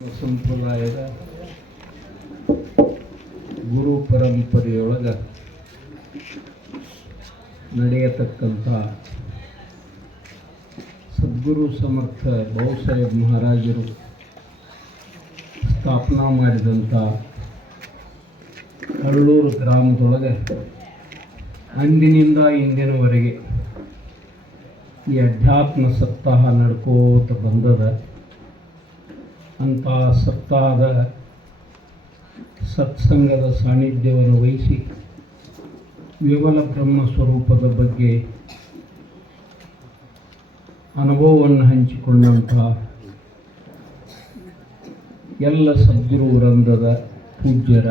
ಸಂಪ್ರದಾಯದ ಗುರು ಪರಂಪರೆಯೊಳಗ ನಡೆಯತಕ್ಕಂಥ ಸದ್ಗುರು ಸಮರ್ಥ ಬಹುಸಾಹೇಬ್ ಮಹಾರಾಜರು ಸ್ಥಾಪನಾ ಮಾಡಿದಂಥ ಹರಳೂರು ಗ್ರಾಮದೊಳಗೆ ಅಂದಿನಿಂದ ಇಂದಿನವರೆಗೆ ಈ ಅಧ್ಯಾತ್ಮ ಸಪ್ತಾಹ ನಡ್ಕೋತ ಬಂದದ. ಅಂಥ ಸಪ್ತಾಹದ ಸತ್ಸಂಗದ ಸಾನ್ನಿಧ್ಯವನ್ನು ವಹಿಸಿ ವಿಮಲ ಬ್ರಹ್ಮ ಸ್ವರೂಪದ ಬಗ್ಗೆ ಅನುಭವವನ್ನು ಹಂಚಿಕೊಂಡಂಥ ಎಲ್ಲ ಸದ್ಗುರು ವೃಂದದ ಪೂಜ್ಯರ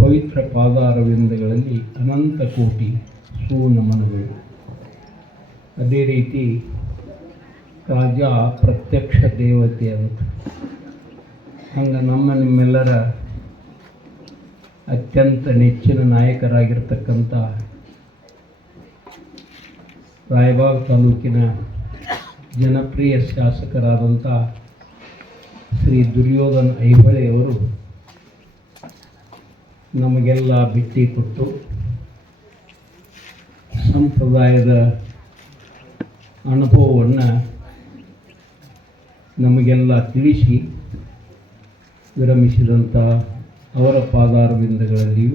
ಪವಿತ್ರ ಪಾದಾರವಿಂದಗಳಲ್ಲಿ ಅನಂತ ಕೋಟಿ ಸುನಮನಗಳು. ಅದೇ ರೀತಿ ರಾಜ ಪ್ರತ್ಯಕ್ಷ ದೇವತೆ ಅಂತ ಹಂಗೆ ನಿಮ್ಮೆಲ್ಲರ ಅತ್ಯಂತ ನೆಚ್ಚಿನ ನಾಯಕರಾಗಿರ್ತಕ್ಕಂಥ ರಾಯಬಾಗ್ ತಾಲೂಕಿನ ಜನಪ್ರಿಯ ಶಾಸಕರಾದಂಥ ಶ್ರೀ ದುರ್ಯೋಧನ ಐಹೊಳೆಯವರು ನಮಗೆಲ್ಲ ಭೇಟಿ ಕೊಟ್ಟು ಸಂಪ್ರದಾಯದ ಅನುಭವವನ್ನು ನಮಗೆಲ್ಲ ತಿಳಿಸಿ ವಿರಮಿಸಿದಂಥ ಅವರ ಪಾದಾರವಿಂದಗಳಲ್ಲಿಯೂ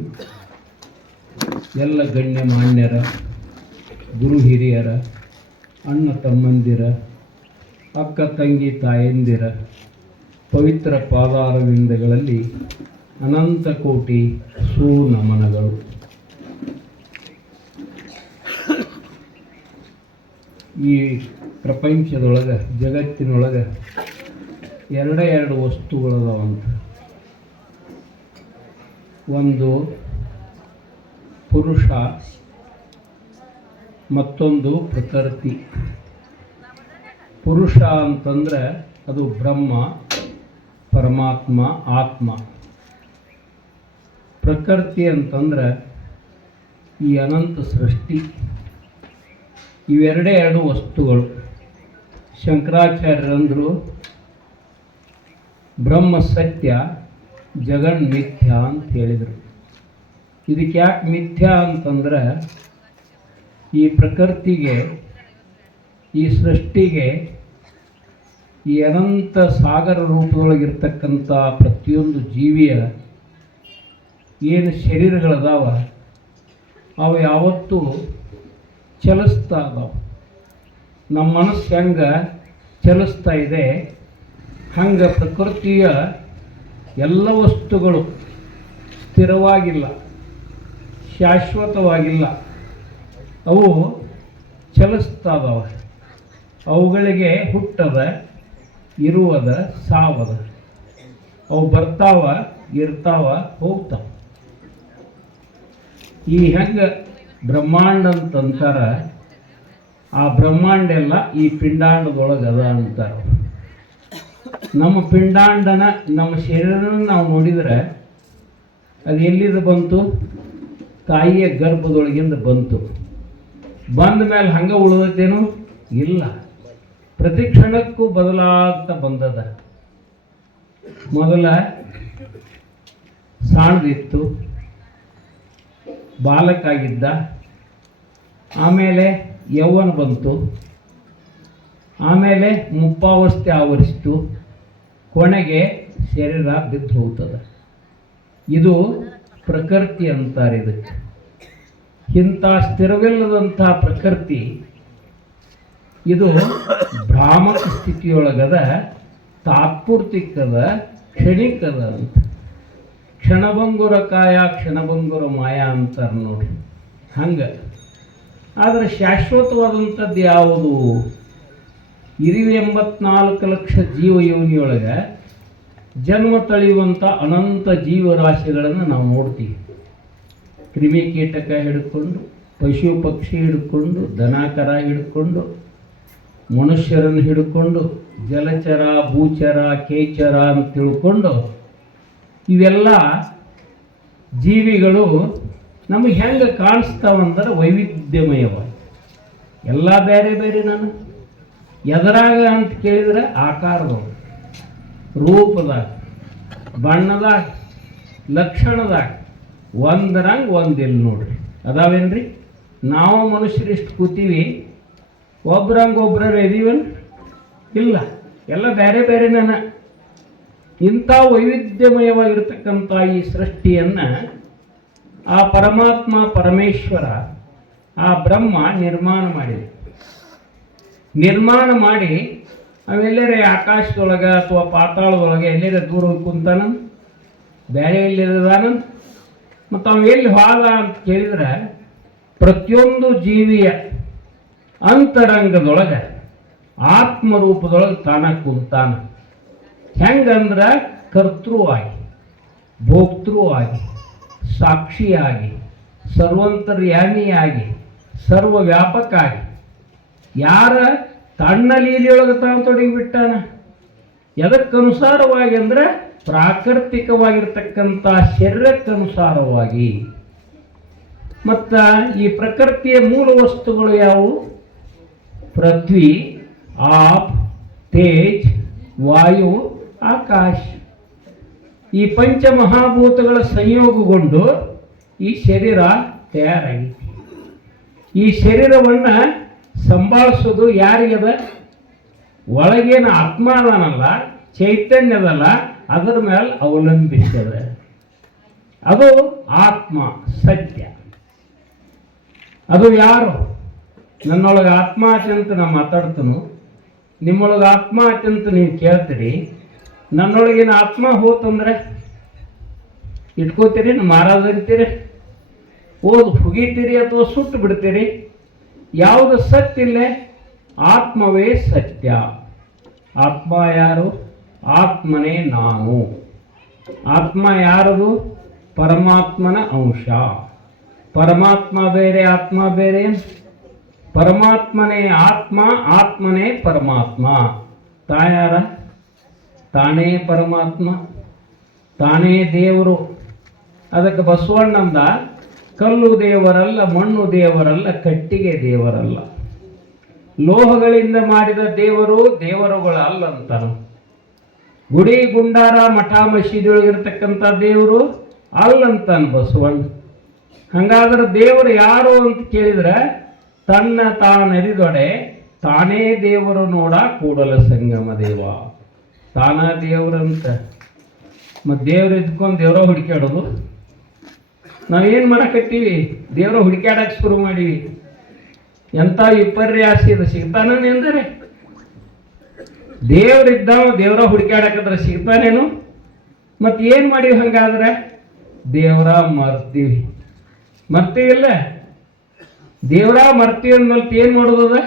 ಎಲ್ಲ ಗಣ್ಯಮಾನ್ಯರ, ಗುರು ಹಿರಿಯರ, ಅಣ್ಣ ತಮ್ಮಂದಿರ, ಅಕ್ಕ ತಂಗಿ ತಾಯಂದಿರ ಪವಿತ್ರ ಪಾದಾರವಿಂದಗಳಲ್ಲಿ ಅನಂತ ಕೋಟಿ ಸುನಮನಗಳು. ಈ ಪ್ರಪಂಚದೊಳಗೆ, ಜಗತ್ತಿನೊಳಗೆ ಎರಡು ವಸ್ತುಗಳದಾವಂತ. ಒಂದು ಪುರುಷ, ಮತ್ತೊಂದು ಪ್ರಕೃತಿ. ಪುರುಷ ಅಂತಂದರೆ ಅದು ಬ್ರಹ್ಮ, ಪರಮಾತ್ಮ, ಆತ್ಮ. ಪ್ರಕೃತಿ ಅಂತಂದ್ರೆ ಈ ಅನಂತ ಸೃಷ್ಟಿ. ಇವೆರಡು ವಸ್ತುಗಳು. ಶಂಕರಾಚಾರ್ಯರಂದರು ಬ್ರಹ್ಮ ಸತ್ಯ, ಜಗನ್ ಮಿಥ್ಯ ಅಂತ ಹೇಳಿದರು. ಇದಕ್ಕೆ ಯಾಕೆ ಮಿಥ್ಯ ಅಂತಂದ್ರೆ ಈ ಪ್ರಕೃತಿಗೆ, ಈ ಸೃಷ್ಟಿಗೆ, ಈ ಅನಂತ ಸಾಗರ ರೂಪದೊಳಗಿರ್ತಕ್ಕಂಥ ಪ್ರತಿಯೊಂದು ಜೀವಿಯ ಏನು ಶರೀರಗಳದಾವ ಅವು ಯಾವತ್ತೂ ಚಲಿಸ್ತಾ ಇದಾವೆ. ನಮ್ಮ ಮನಸ್ಸು ಹೆಂಗೆ ಚಲಿಸ್ತಾ ಇದೆ ಹಂಗೆ ಪ್ರಕೃತಿಯ ಎಲ್ಲ ವಸ್ತುಗಳು ಸ್ಥಿರವಾಗಿಲ್ಲ, ಶಾಶ್ವತವಾಗಿಲ್ಲ. ಅವು ಚಲಿಸ್ತಾ ಇದಾವೆ. ಅವುಗಳಿಗೆ ಹುಟ್ಟದ, ಇರುವುದ, ಸಾವದ. ಅವು ಬರ್ತಾವ, ಇರ್ತಾವ, ಹೋಗ್ತಾವ. ಈ ಹೆಂಗೆ ಬ್ರಹ್ಮಾಂಡ ಅಂತಂತಾರ, ಆ ಬ್ರಹ್ಮಾಂಡ ಎಲ್ಲ ಈ ಪಿಂಡಾಂಡದೊಳಗೆ ಅದ ಅಂತಾರೆ. ನಮ್ಮ ಪಿಂಡಾಂಡನ, ನಮ್ಮ ಶರೀರನ ನಾವು ನೋಡಿದರೆ ಅದು ಎಲ್ಲಿಂದ ಬಂತು? ತಾಯಿಯ ಗರ್ಭದೊಳಗಿಂದ ಬಂತು. ಬಂದ ಮೇಲೆ ಹಂಗೆ ಉಳಿದತ್ತೇನು? ಇಲ್ಲ, ಪ್ರತಿ ಕ್ಷಣಕ್ಕೂ ಬದಲಾಗ್ತಾ ಬಂದದ. ಮೊದಲ ಸಾಣದಿತ್ತು, ಬಾಲಕಾಗಿದ್ದ, ಆಮೇಲೆ ಯೌವನ ಬಂತು, ಆಮೇಲೆ ಮುಪ್ಪಾವಸ್ಥೆ ಆವರಿಸಿತು, ಕೊನೆಗೆ ಶರೀರ ಬಿದ್ದು ಹೋಗ್ತದೆ. ಇದು ಪ್ರಕೃತಿ ಅಂತಾರೆ. ಇದಕ್ಕೆ ಇಂಥ ಸ್ಥಿರವಿಲ್ಲದಂಥ ಪ್ರಕೃತಿ ಇದು ಭ್ರಾಮಕ ಸ್ಥಿತಿಯೊಳಗದ, ತಾತ್ಪೂರ್ತಿಕದ, ಕ್ಷಣಿಕದ ಅಂತ. ಕ್ಷಣಭಂಗುರ ಕಾಯ, ಕ್ಷಣಭಂಗುರ ಮಾಯಾ ಅಂತಾರೆ ನೋಡಿ. ಹಂಗೆ ಆದರೆ ಶಾಶ್ವತವಾದಂಥದ್ದು ಯಾವುದು? 84 ಲಕ್ಷ ಜೀವ ಯೋನಿಯೊಳಗೆ ಜನ್ಮ ತಳೆಯುವಂಥ ಅನಂತ ಜೀವರಾಶಿಗಳನ್ನು ನಾವು ನೋಡ್ತೀವಿ. ಕ್ರಿಮಿಕೀಟಕ ಹಿಡ್ಕೊಂಡು, ಪಶು ಪಕ್ಷಿ ಹಿಡ್ಕೊಂಡು, ದನ ಕರ ಹಿಡ್ಕೊಂಡು, ಮನುಷ್ಯರನ್ನು ಹಿಡ್ಕೊಂಡು, ಜಲಚರ, ಭೂಚರ, ಕೇಚರ ಅಂತ ತಿಳ್ಕೊಂಡು ಇವೆಲ್ಲ ಜೀವಿಗಳು ನಮಗೆ ಹೆಂಗೆ ಕಾಣಿಸ್ತಾವಂದ್ರೆ ವೈವಿಧ್ಯಮಯವಾಗಿ ಎಲ್ಲ ಬೇರೆ ಬೇರೆ. ನಾನು ಎದರಾಗ ಅಂತ ಕೇಳಿದರೆ ಆಕಾರದವು, ರೂಪದಾಗ, ಬಣ್ಣದಾಗ, ಲಕ್ಷಣದಾಗ ಒಂದರಂಗೆ ಒಂದಿಲ್ಲ ನೋಡ್ರಿ. ಅದಾವೇನ್ರಿ? ನಾವು ಮನುಷ್ಯರು ಇಷ್ಟು ಕೂತೀವಿ, ಒಬ್ರಂಗೆ ಒಬ್ರರು ಇದೀವನ್? ಇಲ್ಲ, ಎಲ್ಲ ಬೇರೆ ಬೇರೆನ. ಇಂಥ ವೈವಿಧ್ಯಮಯವಾಗಿರ್ತಕ್ಕಂಥ ಈ ಸೃಷ್ಟಿಯನ್ನು ಆ ಪರಮಾತ್ಮ ಪರಮೇಶ್ವರ, ಆ ಬ್ರಹ್ಮ ನಿರ್ಮಾಣ ಮಾಡಿದೆ. ನಿರ್ಮಾಣ ಮಾಡಿ ಅವೆಲ್ಲರೇ ಆಕಾಶದೊಳಗೆ ಅಥವಾ ಪಾತಾಳದೊಳಗೆ ಎಲ್ಲರ ದೂರ ಕುಂತಾನ, ಬೇರೆ ಎಲ್ಲಿದಾನ. ಮತ್ತು ಅವ ಎಲ್ಲಿ ಹೋದ ಅಂತ ಕೇಳಿದ್ರೆ ಪ್ರತಿಯೊಂದು ಜೀವಿಯ ಅಂತರಂಗದೊಳಗೆ ಆತ್ಮರೂಪದೊಳಗೆ ತಾನ ಕುಂತಾನ. ಹೆಂಗಂದ್ರೆ ಕರ್ತೃವಾಗಿ, ಭೋಕ್ತೃವಾಗಿ, ಸಾಕ್ಷಿಯಾಗಿ, ಸರ್ವಂತರ್ಯಾಮಿಯಾಗಿ, ಸರ್ವವ್ಯಾಪಕ ಆಗಿ. ಯಾರ ತನ್ನ ಲೀಲೆಯೊಳಗೆ ತಾನು ತೊಡಗಿಬಿಟ್ಟಾನ. ಎದಕ್ಕನುಸಾರವಾಗಿ ಅಂದರೆ ಪ್ರಾಕೃತಿಕವಾಗಿರ್ತಕ್ಕಂಥ ಶರೀರಕ್ಕನುಸಾರವಾಗಿ. ಮತ್ತು ಈ ಪ್ರಕೃತಿಯ ಮೂಲ ವಸ್ತುಗಳು ಯಾವುವು? ಪೃಥ್ವಿ, ಆಪ್, ತೇಜ್, ವಾಯು, ಆಕಾಶ. ಈ ಪಂಚಮಹಾಭೂತಗಳ ಸಂಯೋಗಗೊಂಡು ಈ ಶರೀರ ತಯಾರಾಗಿದೆ. ಈ ಶರೀರವನ್ನು ಸಂಭಾಳಿಸೋದು ಯಾರಿಗದ? ಒಳಗೇನು ಆತ್ಮ ಅದಾನಲ್ಲ, ಚೈತನ್ಯದಲ್ಲ, ಅದರ ಮೇಲೆ ಅವಲಂಬಿಸದ. ಅದು ಆತ್ಮ ಸತ್ಯ. ಅದು ಯಾರು? ನನ್ನೊಳಗೆ ಆತ್ಮ ಅತ್ಯಂತ ನಾನು ಮಾತಾಡ್ತನು, ನಿಮ್ಮೊಳಗೆ ಆತ್ಮ ಅತ್ಯಂತ ನೀವು ಕೇಳ್ತೀರಿ. ನನ್ನೊಳಗಿನ ಆತ್ಮ ಹೋತಂದ್ರೆ ಇಟ್ಕೋತೀರಿ, ಮಾರಾಜ ಅಂತೀರಿ, ಓದು ಹುಗಿತೀರಿ ಅಥವಾ ಸುಟ್ಟು ಬಿಡ್ತೀರಿ. ಯಾವುದು ಸತ್ಯ ಇಲ್ಲ? ಆತ್ಮವೇ ಸತ್ಯ. ಆತ್ಮ ಯಾರು? ಆತ್ಮನೇ ನಾನು. ಆತ್ಮ ಯಾರದು? ಪರಮಾತ್ಮನ ಅಂಶ. ಪರಮಾತ್ಮ ಬೇರೆ, ಆತ್ಮ ಬೇರೆ. ಪರಮಾತ್ಮನೇ ಆತ್ಮ, ಆತ್ಮನೇ ಪರಮಾತ್ಮ. ತಾಯಾರ? ತಾನೇ ಪರಮಾತ್ಮ, ತಾನೇ ದೇವರು. ಅದಕ್ಕೆ ಬಸವಣ್ಣಂದ ಕಲ್ಲು ದೇವರಲ್ಲ, ಮಣ್ಣು ದೇವರಲ್ಲ, ಕಟ್ಟಿಗೆ ದೇವರಲ್ಲ. ಲೋಹಗಳಿಂದ ಮಾಡಿದ ದೇವರು ದೇವರುಗಳಲ್ಲ ಅಂತಾನು. ಗುಡಿ ಗುಂಡಾರ ಮಠ ಮಸೀದಿಯೊಳಗಿರ್ತಕ್ಕಂಥ ದೇವರು ಅಲ್ಲಂತಾನು ಬಸವಣ್ಣ. ಹಂಗಾದ್ರೆ ದೇವರು ಯಾರು ಅಂತ ಕೇಳಿದ್ರೆ ತನ್ನ ತಾನರಿದೊಡೆ ತಾನೇ ದೇವರು ನೋಡ ಕೂಡಲ ಸಂಗಮ ದೇವ. ತಾನ ದೇವರಂತ. ಮತ್ತು ದೇವ್ರು ಇದ್ಕೊಂಡು ದೇವ್ರ ಹುಡುಕಾಡೋದು. ನಾವೇನು ಮಾಡಕತ್ತೀವಿ? ದೇವ್ರ ಹುಡುಕಾಡಕ್ಕೆ ಶುರು ಮಾಡೀವಿ. ಎಂಥ ವಿಪರ್ಯಾಸ ಇದು! ಸಿಗ್ತಾನೇನು ಎಂದರೆ ದೇವ್ರಿದ್ದಾವ ದೇವ್ರ ಹುಡುಕಾಡಕಂದ್ರೆ ಸಿಗ್ತಾನೇನು? ಮತ್ತು ಏನು ಮಾಡೀವಿ? ಹಂಗಾದ್ರೆ ದೇವ್ರ ಮರ್ತೀವಿ. ಮರ್ತೀವಿಲ್ಲ? ದೇವ್ರ ಮರ್ತೀವಿ ಅಂದ್ಮೇಲೆ ಏನು ಮಾಡೋದದ?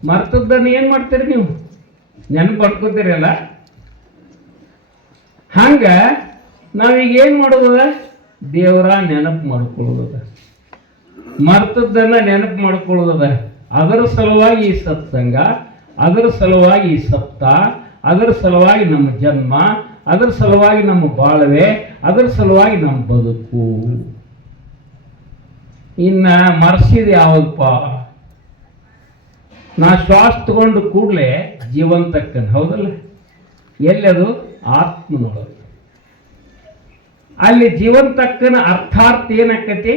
ಮರ್ತದ್ದನ್ನು ಏನು ಮಾಡ್ತೀರಿ ನೀವು? ನೆನಪು ಮಾಡ್ಕೋತೀರಲ್ಲ. ಹಂಗ ನಾವೀಗ ಏನು ಮಾಡೋದದ? ದೇವರ ನೆನಪು ಮಾಡ್ಕೊಳ್ಳೋದದ, ಮರ್ತದ್ದನ್ನು ನೆನಪು ಮಾಡ್ಕೊಳ್ಳೋದದ. ಅದರ ಸಲುವಾಗಿ ಈ ಸತ್ಸಂಗ, ಅದರ ಸಲುವಾಗಿ ಈ ಸಪ್ತ, ಅದರ ಸಲುವಾಗಿ ನಮ್ಮ ಜನ್ಮ, ಅದರ ಸಲುವಾಗಿ ನಮ್ಮ ಬಾಳ್ವೆ, ಅದರ ಸಲುವಾಗಿ ನಮ್ಮ ಬದುಕು. ಇನ್ನು ಮರ್ಸಿದ ಯಾವಪ್ಪ? ನಾ ಶ್ವಾಸ ತಗೊಂಡು ಕೂಡಲೇ ಜೀವಂತಕ್ಕನ್, ಹೌದಲ್ಲ? ಎಲ್ಲದು? ಆತ್ಮನೊಳಗೆ. ಅಲ್ಲಿ ಜೀವಂತಕ್ಕನ ಅರ್ಥಾರ್ಥ ಏನಾಕತಿ?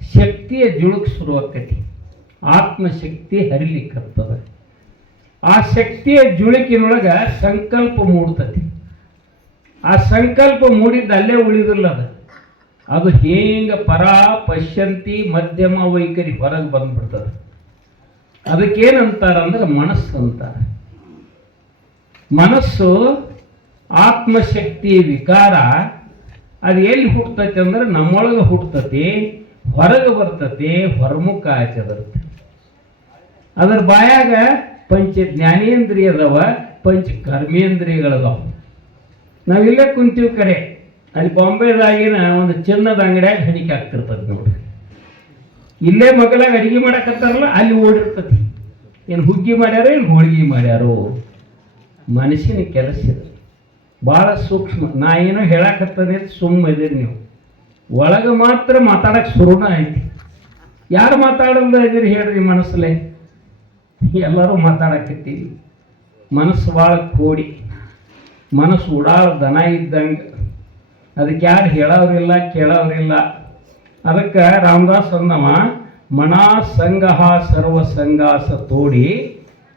ಶಕ್ತಿಯ ಜುಳುಕ್ ಶುರು ಆಕತಿ. ಆತ್ಮಶಕ್ತಿ ಹರಿಲಿಕ್ಕತ್ತದ. ಆ ಶಕ್ತಿಯ ಜುಳುಕಿನೊಳಗೆ ಸಂಕಲ್ಪ ಮೂಡ್ತತಿ. ಆ ಸಂಕಲ್ಪ ಮೂಡಿದ್ದು ಅಲ್ಲೇ ಉಳಿದಿಲ್ಲ. ಅದು ಹೇಗೆ ಪರ ಪಶ್ಯಂತಿ ಮಧ್ಯಮ ವೈಖರಿ ಹೊರಗೆ ಬಂದ್ಬಿಡ್ತದೆ. ಅದಕ್ಕೇನಂತಾರಂದ್ರೆ ಮನಸ್ಸು ಅಂತಾರೆ. ಮನಸ್ಸು ಆತ್ಮಶಕ್ತಿ ವಿಕಾರ. ಅದು ಎಲ್ಲಿ ಹುಟ್ಟತೈತಿ ಅಂದ್ರೆ ನಮ್ಮೊಳಗೆ ಹುಟ್ಟತತಿ, ಹೊರಗೆ ಬರ್ತತಿ, ಹೊರಮುಖ ಆಚದರ್ತಿ. ಅದರ ಬಾಯಾಗ ಪಂಚ ಜ್ಞಾನೇಂದ್ರಿಯದವ, ಪಂಚ ಕರ್ಮೇಂದ್ರಿಯಗಳದಾವ. ನಾವಿಲ್ಲೇ ಕುಂತೀವಿ ಕರೆ, ಅಲ್ಲಿ ಬಾಂಬೆದಾಗಿನ ಒಂದು ಚಿನ್ನದ ಅಂಗಡಿಯಾಗ ಹಣಿಕೆ ಆಗ್ತಿರ್ತದೆ ನೋಡಿ. ಇಲ್ಲೇ ಮಗಲಾಗ ಅಡಿಗೆ ಮಾಡಕತ್ತಾರಲ್ಲ, ಅಲ್ಲಿ ಓಡಿರ್ತತಿ. ಏನು ಹುಗ್ಗಿ ಮಾಡ್ಯಾರೋ ಏನು ಹೋಳಿಗೆ ಮಾಡ್ಯಾರೋ. ಮನುಷ್ಯನ ಕೆಲಸ ಇದೆ ಭಾಳ ಸೂಕ್ಷ್ಮ. ನಾ ಏನೋ ಹೇಳಕತ್ತದೆ ಸುಮ್ಮ ಇದೀರಿ ನೀವು. ಒಳಗೆ ಮಾತ್ರ ಮಾತಾಡಕ್ಕೆ ಶುರುನ ಐತಿ. ಯಾರು ಮಾತಾಡೋದ ಇದೀರಿ ಹೇಳ್ರಿ? ಮನಸ್ಸಲ್ಲೇ ಎಲ್ಲರೂ ಮಾತಾಡಕತ್ತೀವಿ. ಮನಸ್ಸು ಭಾಳ ಕೋಡಿ. ಮನಸ್ಸು ಉಡಾಳ ದನ ಇದ್ದಂಗೆ, ಅದಕ್ಕೆ ಯಾರು ಹೇಳೋರಿಲ್ಲ ಕೇಳೋರಿಲ್ಲ. ಅದಕ್ಕೆ ರಾಮದಾಸ್ ಅಂದವ, ಮನಾಸಂಗ ಸರ್ವಸಂಗಾಸ ತೋಡಿ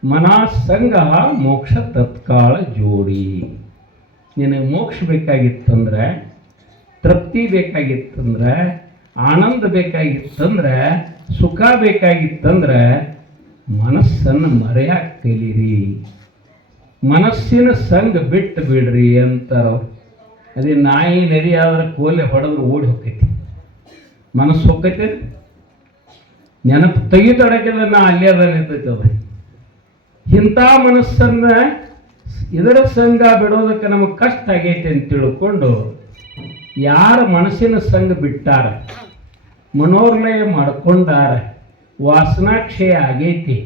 ಮನಾಸಂಗ ಮೋಕ್ಷ ತತ್ಕಾಲ ಜೋಡಿ. ನಿನಗೆ ಮೋಕ್ಷ ಬೇಕಾಗಿತ್ತಂದ್ರೆ, ತೃಪ್ತಿ ಬೇಕಾಗಿತ್ತಂದ್ರೆ, ಆನಂದ ಬೇಕಾಗಿತ್ತಂದ್ರೆ, ಸುಖ ಬೇಕಾಗಿತ್ತಂದ್ರೆ ಮನಸ್ಸನ್ನು ಮರೆಯಾಕ ಕಲೀರಿ, ಮನಸ್ಸಿನ ಸಂಘ ಬಿಟ್ಟು ಬಿಡ್ರಿ ಅಂತಾರ. ಅದೇ ನಾಯಿ ನರಿ ಆದ್ರೆ ಕೋಲೆ ಹೊಡೆದ್ರೆ ಓಡಿ ಹೋಗ್ತೈತಿ, ಮನಸ್ಸು ಹೋಗ್ತೈತೆ. ನೆನಪು ತೆಗಿತೊಡಕಿದ್ರೆ ನಾ ಅಲ್ಲೇ ಅದಲ್ಲಿ ಇರ್ತೈತೆ. ಅದು ಇಂಥ ಮನಸ್ಸನ್ನ ಇದರ ಸಂಘ ಬಿಡೋದಕ್ಕೆ ನಮಗೆ ಕಷ್ಟ ಆಗೈತೆ ಅಂತ ತಿಳ್ಕೊಂಡು ಯಾರ ಮನಸ್ಸಿನ ಸಂಘ ಬಿಟ್ಟಾರ, ಮನೋರ್ಲಯ ಮಾಡ್ಕೊಂಡಾರ, ವಾಸನಾಕ್ಷಯ ಆಗೈತಿ,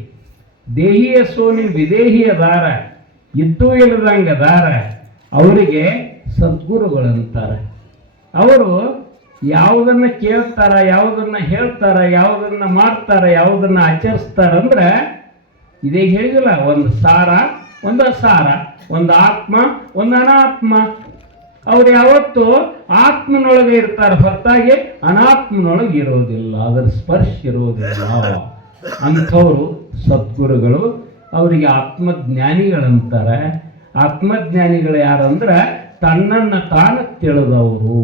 ದೇಹಿಯ ಸೋನಿ ವಿದೇಹಿ ಅದಾರ, ಇದ್ದೂ ಇಲ್ಲದಂಗೆ ಅದಾರ, ಅವರಿಗೆ ಸದ್ಗುರುಗಳಂತಾರೆ. ಅವರು ಯಾವುದನ್ನು ಕೇಳ್ತಾರ, ಯಾವುದನ್ನು ಹೇಳ್ತಾರ, ಯಾವುದನ್ನು ಮಾಡ್ತಾರ, ಯಾವುದನ್ನು ಆಚರಿಸ್ತಾರಂದ್ರೆ ಇದೇ ಹೇಳಿದಿಲ್ಲ, ಒಂದು ಸಾರ ಒಂದು ಅಸಾರ, ಒಂದು ಆತ್ಮ ಒಂದು ಅನಾತ್ಮ. ಅವ್ರು ಯಾವತ್ತು ಆತ್ಮನೊಳಗೆ ಇರ್ತಾರೆ ಹೊರತಾಗಿ ಅನಾತ್ಮನೊಳಗೆ ಇರೋದಿಲ್ಲ, ಅದರ ಸ್ಪರ್ಶ ಇರೋದಿಲ್ಲ. ಅಂಥವರು ಸದ್ಗುರುಗಳು, ಅವರಿಗೆ ಆತ್ಮಜ್ಞಾನಿಗಳಂತಾರೆ. ಆತ್ಮಜ್ಞಾನಿಗಳು ಯಾರಂದ್ರೆ ತನ್ನನ್ನು ತಾನು ತಿಳಿದವರು,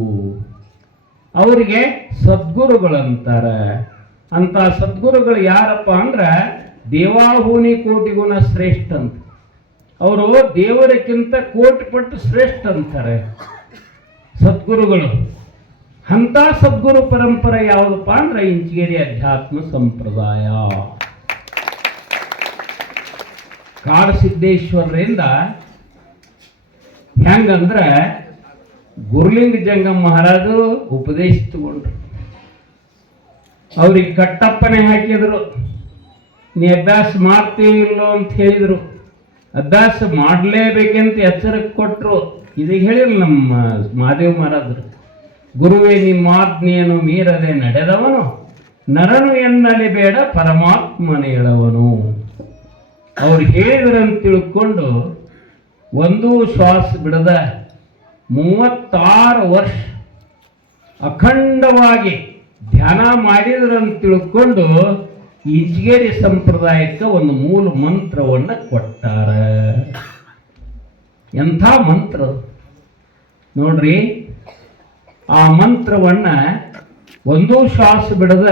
ಅವರಿಗೆ ಸದ್ಗುರುಗಳಂತಾರೆ. ಅಂತ ಸದ್ಗುರುಗಳು ಯಾರಪ್ಪ ಅಂದ್ರೆ ದೇವಾಹೂನಿ ಕೋಟಿಗುಣ ಶ್ರೇಷ್ಠ ಅಂತ. ಅವರು ದೇವರಕ್ಕಿಂತ ಕೋಟಿ ಪಟ್ಟು ಶ್ರೇಷ್ಠ ಅಂತಾರೆ ಸದ್ಗುರುಗಳು. ಅಂಥ ಸದ್ಗುರು ಪರಂಪರೆ ಯಾವುದಪ್ಪ ಅಂದ್ರೆ ಇಂಚಗೇರಿ ಅಧ್ಯಾತ್ಮ ಸಂಪ್ರದಾಯ. ಕಾಡಸಿದ್ದೇಶ್ವರರಿಂದ ಹೆಂಗಂದ್ರೆ ಗುರುಲಿಂಗ ಜಂಗಮ್ ಮಹಾರಾಜರು ಉಪದೇಶ ತಗೊಂಡ್ರು. ಅವ್ರಿಗೆ ಕಟ್ಟಪ್ಪನೆ ಹಾಕಿದ್ರು, ನೀ ಅಭ್ಯಾಸ ಮಾಡ್ತೀವಿಲ್ಲೋ ಅಂತ ಹೇಳಿದರು. ಅಭ್ಯಾಸ ಮಾಡಲೇಬೇಕಂತ ಎಚ್ಚರಿಕೆ ಕೊಟ್ಟರು. ಇದೀಗ ಹೇಳಿಲ್ಲ ನಮ್ಮ ಮಹಾದೇವ ಮಹಾರಾಜರು, ಗುರುವೇ ನಿಮ್ಮ ಆಜ್ಞೆಯನ್ನು ಮೀರದೆ ನಡೆದವನು ನರನು ಎನ್ನಲಿ ಬೇಡ ಪರಮಾತ್ಮನೇ ಹೇಳವನು. ಅವ್ರು ಹೇಳಿದ್ರಂತ ತಿಳ್ಕೊಂಡು ಒಂದೂ ಶ್ವಾಸ ಬಿಡದ 36 ವರ್ಷ ಅಖಂಡವಾಗಿ ಧ್ಯಾನ ಮಾಡಿದ್ರಂತ ತಿಳ್ಕೊಂಡು ಇಂಚಗೇರಿ ಸಂಪ್ರದಾಯಕ್ಕೆ ಒಂದು ಮೂಲ ಮಂತ್ರವನ್ನು ಕೊಟ್ಟಾರ. ಎಂಥ ಮಂತ್ರ ನೋಡ್ರಿ. ಆ ಮಂತ್ರವನ್ನು ಒಂದೂ ಶ್ವಾಸ ಬಿಡದ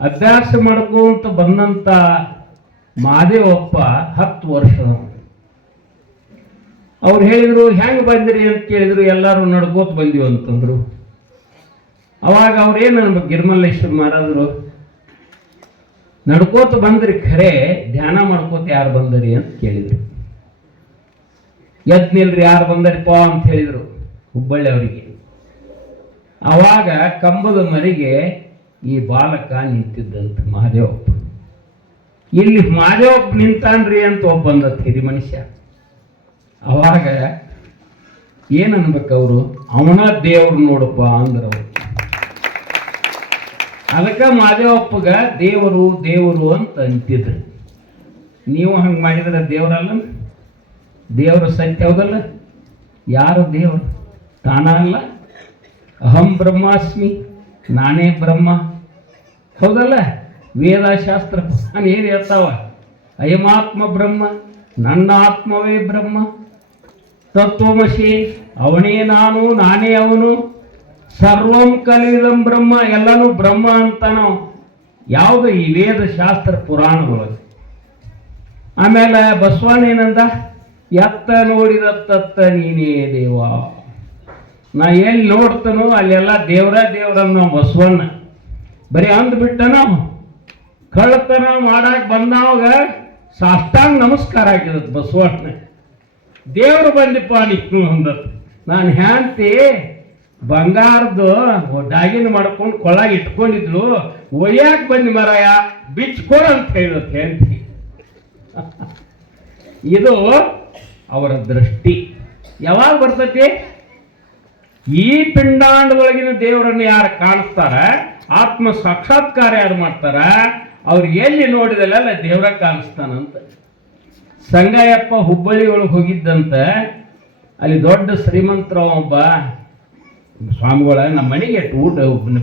ಅಭ್ಯಾಸ ಮಾಡ್ಕೊಂತ ಬಂದಂಥ ಮಹಾದೇವಪ್ಪ 10 ವರ್ಷ. ಅವ್ರು ಹೇಳಿದರು, ಹೆಂಗೆ ಬಂದಿರಿ ಅಂತ ಕೇಳಿದ್ರು. ಎಲ್ಲರೂ ನಡ್ಕೋತ ಬಂದೀವಿ ಅಂತಂದ್ರು. ಅವಾಗ ಅವ್ರೇನು ಅನ್ಬೇಕು, ಗಿರಿಮಲ್ಲೇಶ್ವರ ಮಹಾರಾಜರು ನಡ್ಕೋತ ಬಂದ್ರಿ ಖರೆ, ಧ್ಯಾನ ಮಾಡ್ಕೋತ ಯಾರು ಬಂದರಿ ಅಂತ ಕೇಳಿದ್ರು. ಎದ್ ನಿಲ್ರಿ, ಯಾರು ಬಂದರಿಪ್ಪ ಅಂತ ಹೇಳಿದ್ರು ಹುಬ್ಬಳ್ಳಿ ಅವರಿಗೆ. ಅವಾಗ ಕಂಬದ ಮರಿಗೆ ಈ ಬಾಲಕ ನಿಂತಿದ್ದಂತ ಮಹಾದೇವಪ್ಪ. ಇಲ್ಲಿ ಮಹಾದೇವಪ್ಪ ನಿಂತಾನ್ರಿ ಅಂತ ಒಬ್ಬ ಬಂದತ್ ಹಿರಿ ಮನುಷ್ಯ. ಅವಾಗ ಏನನ್ಬೇಕು ಅವರು, ಅವನ ದೇವ್ರು ನೋಡಪ್ಪ ಅಂದ್ರವ್ರು. ಅದಕ್ಕೆ ಮಹಾದೇವಪ್ಪಗ ದೇವರು ದೇವರು ಅಂತ ಅಂತಿದ್ರು. ನೀವು ಹಂಗೆ ಮಾಡಿದ್ರೆ ದೇವರಲ್ಲ, ದೇವರು ಸತ್ಯ ಹೌದಲ್ಲ. ಯಾರು ದೇವರು? ತಾನ ಅಲ್ಲ. ಅಹಂ ಬ್ರಹ್ಮಾಸ್ಮಿ, ನಾನೇ ಬ್ರಹ್ಮ ಹೌದಲ್ಲ. ವೇದಶಾಸ್ತ್ರ ನಾನು ಏನು ಹೇಳ್ತಾವ, ಅಯಮಾತ್ಮ ಬ್ರಹ್ಮ, ನನ್ನ ಆತ್ಮವೇ ಬ್ರಹ್ಮ, ತತ್ವಮಸಿ ಅವನೇ ನಾನು, ನಾನೇ ಅವನು, ಸರ್ವಂ ಕಲಿದಂ ಬ್ರಹ್ಮ, ಎಲ್ಲನೂ ಬ್ರಹ್ಮ ಅಂತ ನಾವು ಯಾವುದು ಈ ವೇದಶಾಸ್ತ್ರ ಪುರಾಣದೊಳಗೆ. ಆಮೇಲೆ ಬಸವಣ್ಣ ಏನಂದ, ಎತ್ತ ನೋಡಿದ ತತ್ತ ನೀನೇ ದೇವ. ನಾ ಎಲ್ಲಿ ನೋಡ್ತಾನೋ ಅಲ್ಲೆಲ್ಲ ದೇವ್ರನ್ನ ಬಸವಣ್ಣ ಬರೀ ಅಂದ್ಬಿಟ್ಟ. ನಾವು ಕಳ್ಳತನ ಮಾಡಾಕ ಬಂದವಾಗ ಸಾಷ್ಟಾಂಗ ನಮಸ್ಕಾರ ಆಗಿದತ್ ಬಸವಣ್ಣ. ದೇವ್ರು ಬಂದಿಪ್ಪ ನಿಕ್ನು ಅಂದತ್. ನಾನು ಹ್ಯಾಂತಿ ಬಂಗಾರದ್ದು ಡಾಗಿನ ಮಾಡ್ಕೊಂಡು ಕೊಳ್ಳಾಗಿ ಇಟ್ಕೊಂಡಿದ್ಲು, ಒಯ್ಯಾಕ ಬಂದಿ ಮರಾಯ ಬಿಚ್ಕೊಡ ಅಂತ ಹೇಳಿದತ್ ಹೆಂಡತಿ. ಇದು ಅವರ ದೃಷ್ಟಿ. ಯಾವಾಗ ಬರ್ತೈತಿ? ಈ ಪಿಂಡಾಂಡದೊಳಗಿನ ದೇವರನ್ನು ಯಾರು ಕಾಣಿಸ್ತಾರ, ಆತ್ಮ ಸಾಕ್ಷಾತ್ಕಾರ ಯಾರು ಮಾಡ್ತಾರ, ಅವ್ರಿಗೆ ಎಲ್ಲಿ ನೋಡಿದಲ್ಲ ದೇವ್ರ ಕಾಣಿಸ್ತಾನಂತ. ಸಂಗಯ್ಯಪ್ಪ ಹುಬ್ಬಳ್ಳಿ ಒಳಗೆ ಹೋಗಿದ್ದಂತ ಅಲ್ಲಿ ದೊಡ್ಡ ಶ್ರೀಮಂತರ ಒಬ್ಬ ಸ್ವಾಮಿಗಳ ನಮ್ಮ ಮನೆಗೆ ಊಟ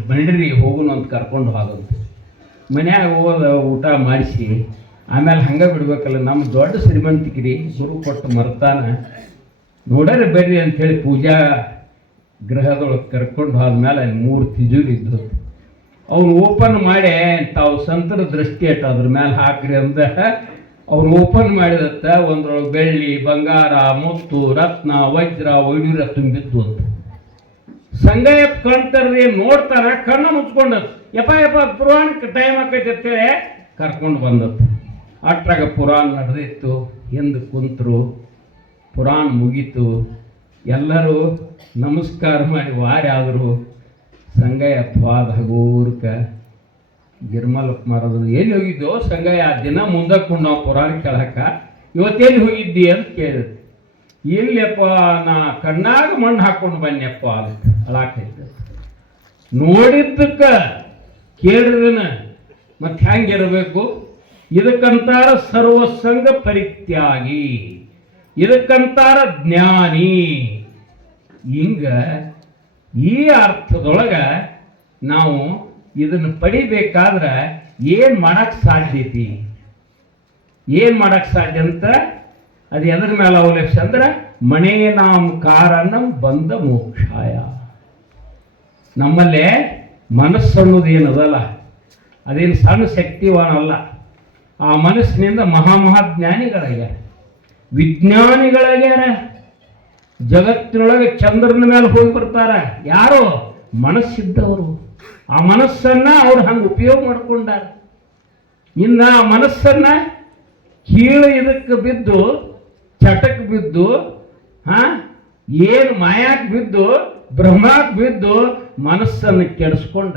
ಬಂಡ್ರಿ ಹೋಗುನು ಅಂತ ಕರ್ಕೊಂಡು ಹೋಗಂತ ಮನ್ಯಾಗ ಹೋದ ಊಟ ಮಾಡಿಸಿ ಆಮೇಲೆ ಹಂಗೆ ಬಿಡ್ಬೇಕಲ್ಲ ನಮ್ಮ ದೊಡ್ಡ ಶ್ರೀಮಂತಿಕಿರಿ ಗುರು ಕೊಟ್ಟು ಮರ್ತಾನ ನೋಡರೆ ಬರ್ರಿ ಅಂಥೇಳಿ ಪೂಜಾ ಗೃಹದೊಳಗೆ ಕರ್ಕೊಂಡು ಹೋದ್ಮೇಲೆ ಅಲ್ಲಿ 3 ತಿಜೂರು ಇದ್ದು ಅವ್ನು ಓಪನ್ ಮಾಡಿ ತಾವು ಸಂತರ ದೃಷ್ಟಿ ಅಟ್ಟ ಅದ್ರ ಮೇಲೆ ಹಾಕ್ರಿ ಅಂದ ಅವ್ನು ಓಪನ್ ಮಾಡಿದತ್ತ ಒಂದ್ರೊಳಗೆ ಬೆಳ್ಳಿ ಬಂಗಾರ ಮುತ್ತು ರತ್ನ ವಜ್ರ ವೈಡೂರ ತುಂಬಿದ್ದು ಅಂತ ಸಂಗಯ್ಯಪ್ಪ ಕಾಣ್ತಾರ್ರಿ ನೋಡ್ತಾರ ಕಣ್ಣು ಮುಚ್ಕೊಂಡ ಯಪ್ಪ ಪುರಾಣಕ್ಕೆ ಟೈಮ್ ಆಕೈತಿ ಅಂತೇಳಿ ಕರ್ಕೊಂಡು ಬಂದತ್ತು ಅಟ್ರಾಗ ಪುರಾಣ ನಡೆದಿತ್ತು ಎಂದು ಕುಂತರು ಪುರಾಣ ಮುಗೀತು ಎಲ್ಲರೂ ನಮಸ್ಕಾರ ಮಾಡಿ ವಾರ ಆದರು ಸಂಗಯ್ಯಪ್ಪ ವಾದ ಹಗೂರ್ಕ ಗಿರ್ಮಲಪ್ಪ ಮಾರೋದು ಎಲ್ಲಿ ಹೋಗಿದ್ದೋ ಸಂಗಯ್ಯ ಆ ದಿನ ಮುಂದಕ್ಕೆ ನಾವು ಪುರಾಣ ಕೇಳಕ್ಕ ಇವತ್ತೇನು ಹೋಗಿದ್ದಿ ಅಂತ ಕೇಳಿದ್ವಿ ಇಲ್ಲಪ್ಪ ನಾ ಕಣ್ಣಾಗ ಮಣ್ಣು ಹಾಕೊಂಡು ಬನ್ನಿಯಪ್ಪ ಅದಕ್ಕೆ ಅಳಾಕೈತೆ ನೋಡಿದ್ದಕ್ಕೆ ಕೇಳಿದನ ಮತ್ತೆ ಹೆಂಗಿರಬೇಕು ಇದಕ್ಕಂತಾರ ಸರ್ವಸಂಗ ಪರಿತ್ಯಾಗಿ ಇದಕ್ಕಂತಾರ ಜ್ಞಾನಿ ಹಿಂಗ ಈ ಅರ್ಥದೊಳಗೆ ನಾವು ಇದನ್ನು ಪಡಿಬೇಕಾದ್ರೆ ಏನು ಮಾಡಕ್ಕೆ ಸಾಧ್ಯತಿ ಏನು ಮಾಡಕ್ಕೆ ಸಾಧ್ಯ ಅಂತ ಅದು ಎದ್ರ ಮೇಲೆ ಅವಲಕ್ಷ ಅಂದ್ರೆ ಮಣೇನಾಂ ಕಾರಣಂ ಬಂದ ಮೋಕ್ಷಾಯ ನಮ್ಮಲ್ಲೇ ಮನಸ್ಸು ಅನ್ನೋದು ಏನದಲ್ಲ ಅದೇನು ಸಣ್ಣ ಶಕ್ತಿವಾನ ಅಲ್ಲ ಆ ಮನಸ್ಸಿನಿಂದ ಮಹಾಜ್ಞಾನಿಗಳಾಗ್ಯಾರ ವಿಜ್ಞಾನಿಗಳಾಗ್ಯಾರ ಜಗತ್ತಿನೊಳಗೆ ಚಂದ್ರನ ಮೇಲೆ ಹೋಗಿ ಬರ್ತಾರ ಯಾರು ಮನಸ್ಸಿದ್ದವರು ಆ ಮನಸ್ಸನ್ನ ಅವ್ರು ಹಂಗೆ ಉಪಯೋಗ ಮಾಡ್ಕೊಂಡಾರ ಇನ್ನು ಆ ಮನಸ್ಸನ್ನ ಕೀಳು ಇದಕ್ಕೆ ಬಿದ್ದು ಚಟಕ್ಕೆ ಬಿದ್ದು ಏನು ಮಾಯಾಕ್ ಬಿದ್ದು ಬ್ರಹ್ಮಾಕ್ ಬಿದ್ದು ಮನಸ್ಸನ್ನು ಕೆಡಿಸ್ಕೊಂಡ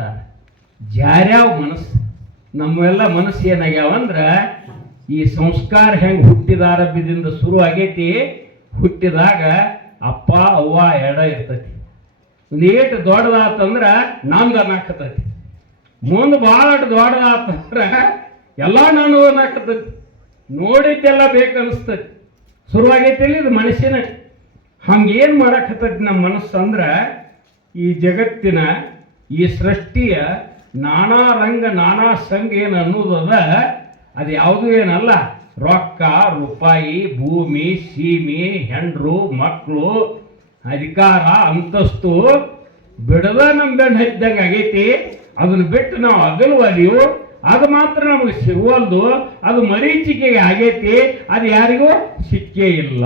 ಜಾರ್ಯಾವ ಮನಸ್ಸು ನಮ್ಮೆಲ್ಲ ಮನಸ್ಸು ಏನಾಗ್ಯಾವಂದ್ರೆ ಈ ಸಂಸ್ಕಾರ ಹೆಂಗೆ ಹುಟ್ಟಿದಾರಭ್ಯದಿಂದ ಶುರು ಆಗೈತಿ ಹುಟ್ಟಿದಾಗ ಅಪ್ಪ ಅವ್ವ ಎಡ ಇರ್ತೈತಿ ಒಂದು ಏಟು ದೊಡ್ಡದಾತಂದ್ರೆ ನಂದು ಅನ್ನಾಕತೈತಿ ಮುಂದೆ ಭಾಳ ದೊಡ್ಡದಾತಂದ್ರೆ ಎಲ್ಲ ನಾನು ಅನ್ನಾಕತೈತಿ ನೋಡಿದ್ದೆಲ್ಲ ಬೇಕನ್ನಿಸ್ತೈತಿ ಶುರುವಾಗೈತಿ ಇದು ಮನುಷ್ಯನ ಹಂಗೇನು ಮಾಡಕತ್ತೈತಿ ನಮ್ಮ ಮನಸ್ಸು ಅಂದ್ರೆ ಈ ಜಗತ್ತಿನ ಈ ಸೃಷ್ಟಿಯ ನಾನಾ ರಂಗ ನಾನಾ ಸಂಘ ಏನು ಅನ್ನೋದದ ಅದು ಯಾವುದೂ ಏನಲ್ಲ ರೊಕ್ಕ ರೂಪಾಯಿ ಭೂಮಿ ಸೀಮೆ ಹೆಂಡ್ರು ಮಕ್ಕಳು ಅಧಿಕಾರ ಅಂತಸ್ತು ಬಿಡದ ನಮ್ಮ ಬೆನ್ನು ಹಚ್ಚಿದಂಗೆ ಆಗೈತಿ ಅದನ್ನು ಬಿಟ್ಟು ನಾವು ಅಗಲುವಲಿಯು ಅದು ಮಾತ್ರ ನಮಗೆ ಸಿಗುವಲ್ದು ಅದು ಮರೀಚಿಕೆಗೆ ಆಗೈತಿ ಅದು ಯಾರಿಗೂ ಸಿಕ್ಕೇ ಇಲ್ಲ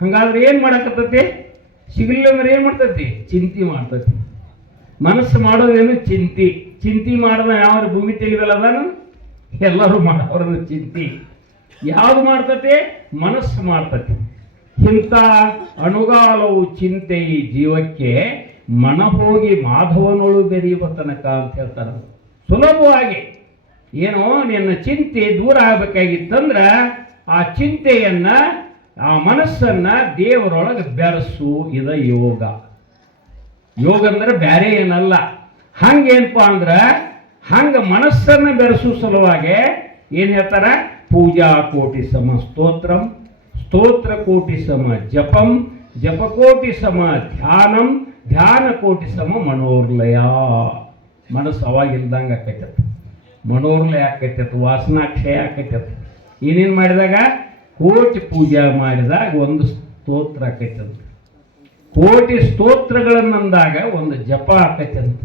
ಹಂಗಾದ್ರೆ ಏನು ಮಾಡಕತ್ತೈತಿ ಸಿಗಲಿಲ್ಲ ಅಂದ್ರೆ ಏನು ಮಾಡ್ತೈತಿ ಚಿಂತೆ ಮಾಡ್ತೈತಿ ಮನಸ್ಸು ಮಾಡೋದೇನು ಚಿಂತೆ ಮಾಡಿದ ಯಾವ ಭೂಮಿ ತಿಳಿದಲ್ಲ ಅದಾನು ಎಲ್ಲರೂ ಮಾಡೋರನ್ನು ಚಿಂತೆ ಯಾವುದು ಮಾಡ್ತತಿ ಮನಸ್ಸು ಮಾಡ್ತತಿ ಇಂಥ ಅಣುಗಾಲವು ಚಿಂತೆ ಈ ಜೀವಕ್ಕೆ ಮನ ಹೋಗಿ ಮಾಧವನೊಳು ಬೆರೆಯುವ ತನಕ ಅಂತ ಹೇಳ್ತಾರೆ ಸುಲಭವಾಗಿ ಏನೋ ನಿನ್ನ ಚಿಂತೆ ದೂರ ಆಗಬೇಕಾಗಿತ್ತಂದ್ರೆ ಆ ಚಿಂತೆಯನ್ನ ಆ ಮನಸ್ಸನ್ನ ದೇವರೊಳಗೆ ಬೆರೆಸು ಇದ ಯೋಗ ಅಂದ್ರೆ ಬೇರೆ ಏನಲ್ಲ ಹಂಗೇನಪ್ಪ ಅಂದ್ರೆ ಹಂಗ ಮನಸ್ಸನ್ನ ಬೆರೆಸು ಸಲುವಾಗಿ ಏನ್ ಹೇಳ್ತಾರ ಪೂಜಾ ಕೋಟಿ ಸಮ ಸ್ತೋತ್ರಂ ಸ್ತೋತ್ರ ಕೋಟಿ ಸಮ ಜಪಂ ಜಪಕೋಟಿ ಸಮ ಧ್ಯಾನಂ ಧ್ಯಾನ ಕೋಟಿ ಸಮ ಮನೋರ್ಲಯ ಮನಸ್ಸು ಅವಾಗಿಲ್ದಂಗೆ ಆಕೈತತ್ ಮನೋರ್ಲಯ ಆಕೈತತ್ ವಾಸನಾಕ್ಷಯ ಆಕೈತತ್ ಏನೇನು ಮಾಡಿದಾಗ ಕೋಟಿ ಪೂಜೆ ಮಾಡಿದಾಗ ಒಂದು ಸ್ತೋತ್ರ ಆಕೈತಂತ ಕೋಟಿ ಸ್ತೋತ್ರಗಳನ್ನಂದಾಗ ಒಂದು ಜಪ ಆಕೈತಂತ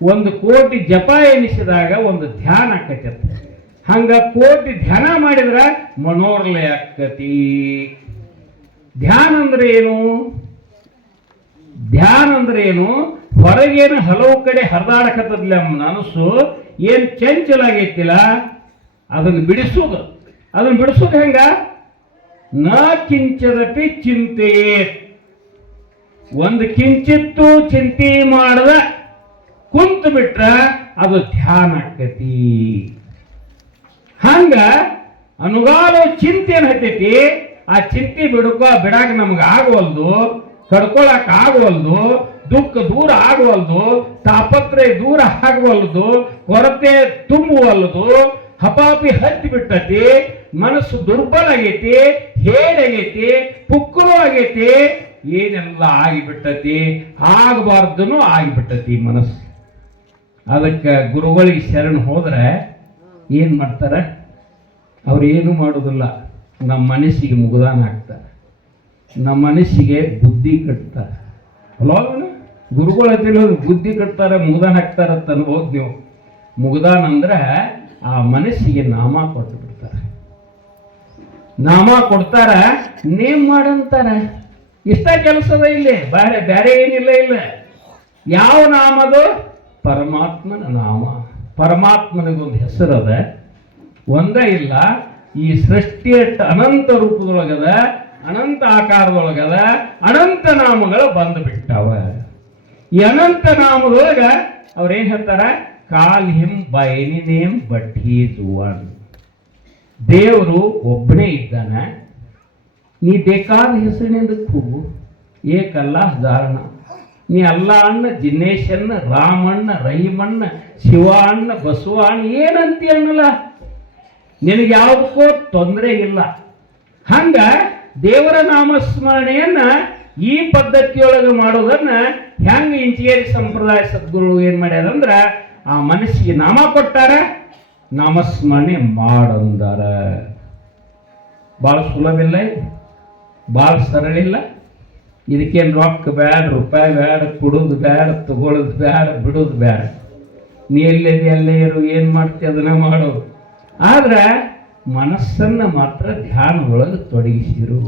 ಒಂದು ಕೋಟಿ ಜಪ ಎನಿಸಿದಾಗ ಒಂದು ಧ್ಯಾನ ಆಕೈತಂತ ಹಂಗ ಕೋಟಿ ಧ್ಯಾನ ಮಾಡಿದ್ರೆ ಮನೋರ್ಲಯ ಆಕತಿ ಧ್ಯಾನ ಅಂದ್ರೆ ಏನು ಹೊರಗೇನು ಹಲವು ಕಡೆ ಹರಿದಾಡಕತ್ತದ್ಲ ಮನಸ್ಸು ಏನು ಚಂಚಲಾಗೈತಿಲ್ಲ ಅದನ್ನು ಬಿಡಿಸೋದು ಹೆಂಗ ನ ಕಿಂಚದಪಿ ಚಿಂತೆಯೇ ಒಂದು ಕಿಂಚಿತ್ತು ಚಿಂತೆ ಮಾಡದ ಕುಂತು ಬಿಟ್ರ ಅದು ಧ್ಯಾನ ಆಕತಿ ಹಂಗ ಅನುಗಾಲ ಚಿಂತೆ ಏನ್ ಹತ್ತೈತಿ ಆ ಚಿಂತೆ ಬಿಡಾಕ ನಮ್ಗೆ ಆಗವಲ್ದು ಕಡ್ಕೊಳಕ್ ಆಗವಲ್ದು ದುಃಖ ದೂರ ಆಗವಲ್ದು ತಾಪತ್ರಯ ದೂರ ಆಗವಲ್ದು ಕೊರತೆ ತುಂಬುವಲ್ದು ಹಪಾಪಿ ಹತ್ತಿ ಬಿಟ್ಟತಿ, ಮನಸ್ಸು ದುರ್ಬಲ ಆಗೈತಿ, ಹೇಡಾಗೈತಿ, ಪುಕ್ಕಲು ಆಗೈತಿ, ಏನೆಲ್ಲ ಆಗಿಬಿಟ್ಟತಿ, ಆಗಬಾರ್ದನು ಆಗಿಬಿಟ್ಟತಿ ಮನಸ್ಸು. ಅದಕ್ಕೆ ಗುರುಗಳಿಗೆ ಶರಣ ಹೋದ್ರೆ ಏನ್ ಮಾಡ್ತಾರ? ಅವ್ರು ಏನು ಮಾಡೋದಿಲ್ಲ, ನಮ್ಮ ಮನಸ್ಸಿಗೆ ಮುಗುದಾನ ಹಾಕ್ತಾರೆ, ನಮ್ಮ ಮನಸ್ಸಿಗೆ ಬುದ್ಧಿ ಕಟ್ತಾರೆ. ಅಲ್ವಾ? ಗುರುಗಳ ಬುದ್ಧಿ ಕಟ್ತಾರೆ, ಮುಗುದಾನ ಹಾಕ್ತಾರ ಅಂತ ಅನ್ಬೋದು ನೀವು. ಮುಗುದಾನ ಅಂದ್ರೆ ಆ ಮನಸ್ಸಿಗೆ ನಾಮ ಕೊಟ್ಟು ಬಿಡ್ತಾರೆ. ನಾಮ ಕೊಡ್ತಾರ, ನೇಮ್ ಮಾಡಂತಾರ. ಇಷ್ಟ ಕೆಲಸದ ಇಲ್ಲಿ, ಬೇರೆ ಬೇರೆ ಏನಿಲ್ಲ. ಇಲ್ಲ ಯಾವ ನಾಮದು? ಪರಮಾತ್ಮನ ನಾಮ. ಪರಮಾತ್ಮನಿಗೊಂದು ಹೆಸರದ, ಒಂದೇ ಇಲ್ಲ. ಈ ಸೃಷ್ಟಿಯ ಅನಂತ ರೂಪದೊಳಗದ, ಅನಂತ ಆಕಾರದೊಳಗದ, ಅನಂತ ನಾಮಗಳು ಬಂದು ಬಿಟ್ಟವ. ಈ ಅನಂತ ನಾಮದೊಳಗ ಅವ್ರೇನ್ ಹೇಳ್ತಾರ? Call him by any name but he's one. ದೇವರು ಒಬ್ಬನೇ ಇದ್ದಾನ, ನೀ ಬೇಕಾದ ಹೆಸರಿನಿಂದ ಕೂಗು, ಏಕಲ್ಲ ಧಾರಣ. ನೀ ಅಲ್ಲ ಅಣ್ಣ, ಜಿನ್ನೇಶನ್ನ, ರಾಮಣ್ಣ, ರಹೀಮಣ್ಣ, ಶಿವ ಅಣ್ಣ, ಬಸವ ಅಣ್ಣ, ಏನಂತಿ ಅನ್ನಲ್ಲ, ನಿನಗೆ ಯಾವುದಕ್ಕೂ ತೊಂದರೆ ಇಲ್ಲ. ಹಂಗ ದೇವರ ನಾಮಸ್ಮರಣೆಯನ್ನ ಈ ಪದ್ಧತಿಯೊಳಗೆ ಮಾಡೋದನ್ನ ಹೆಂಗ ಇಂಚಿಗೇರಿ ಸಂಪ್ರದಾಯ ಸದ್ಗುರು ಏನ್ ಮಾಡ್ಯಾರಂದ್ರ, ಆ ಮನಸ್ಸಿಗೆ ನಾಮ ಕೊಟ್ಟಾರ, ನಾಮಸ್ಮರಣೆ ಮಾಡಂದಾರ. ಭಾಳ ಸುಲಭ ಇಲ್ಲ, ಭಾಳ ಸರಳ ಇಲ್ಲ. ಇದಕ್ಕೇನು ರೊಕ್ಕ ಬ್ಯಾಡ, ರೂಪಾಯಿ ಬ್ಯಾಡ, ಕೊಡೋದು ಬ್ಯಾಡ, ತಗೊಳ್ಳೋದು ಬ್ಯಾಡ, ಬಿಡೋದು ಬ್ಯಾಡ. ನೀ ಎಲ್ಲೇದಿ ಅಲ್ಲೇ ಇರು, ಏನು ಮಾಡ್ತೀವಿ ಅದನ್ನ ಮಾಡೋದು. ಆದ್ರೆ ಮನಸ್ಸನ್ನ ಮಾತ್ರ ಧ್ಯಾನದೊಳಗೆ ತೊಡಗಿಸಿರು.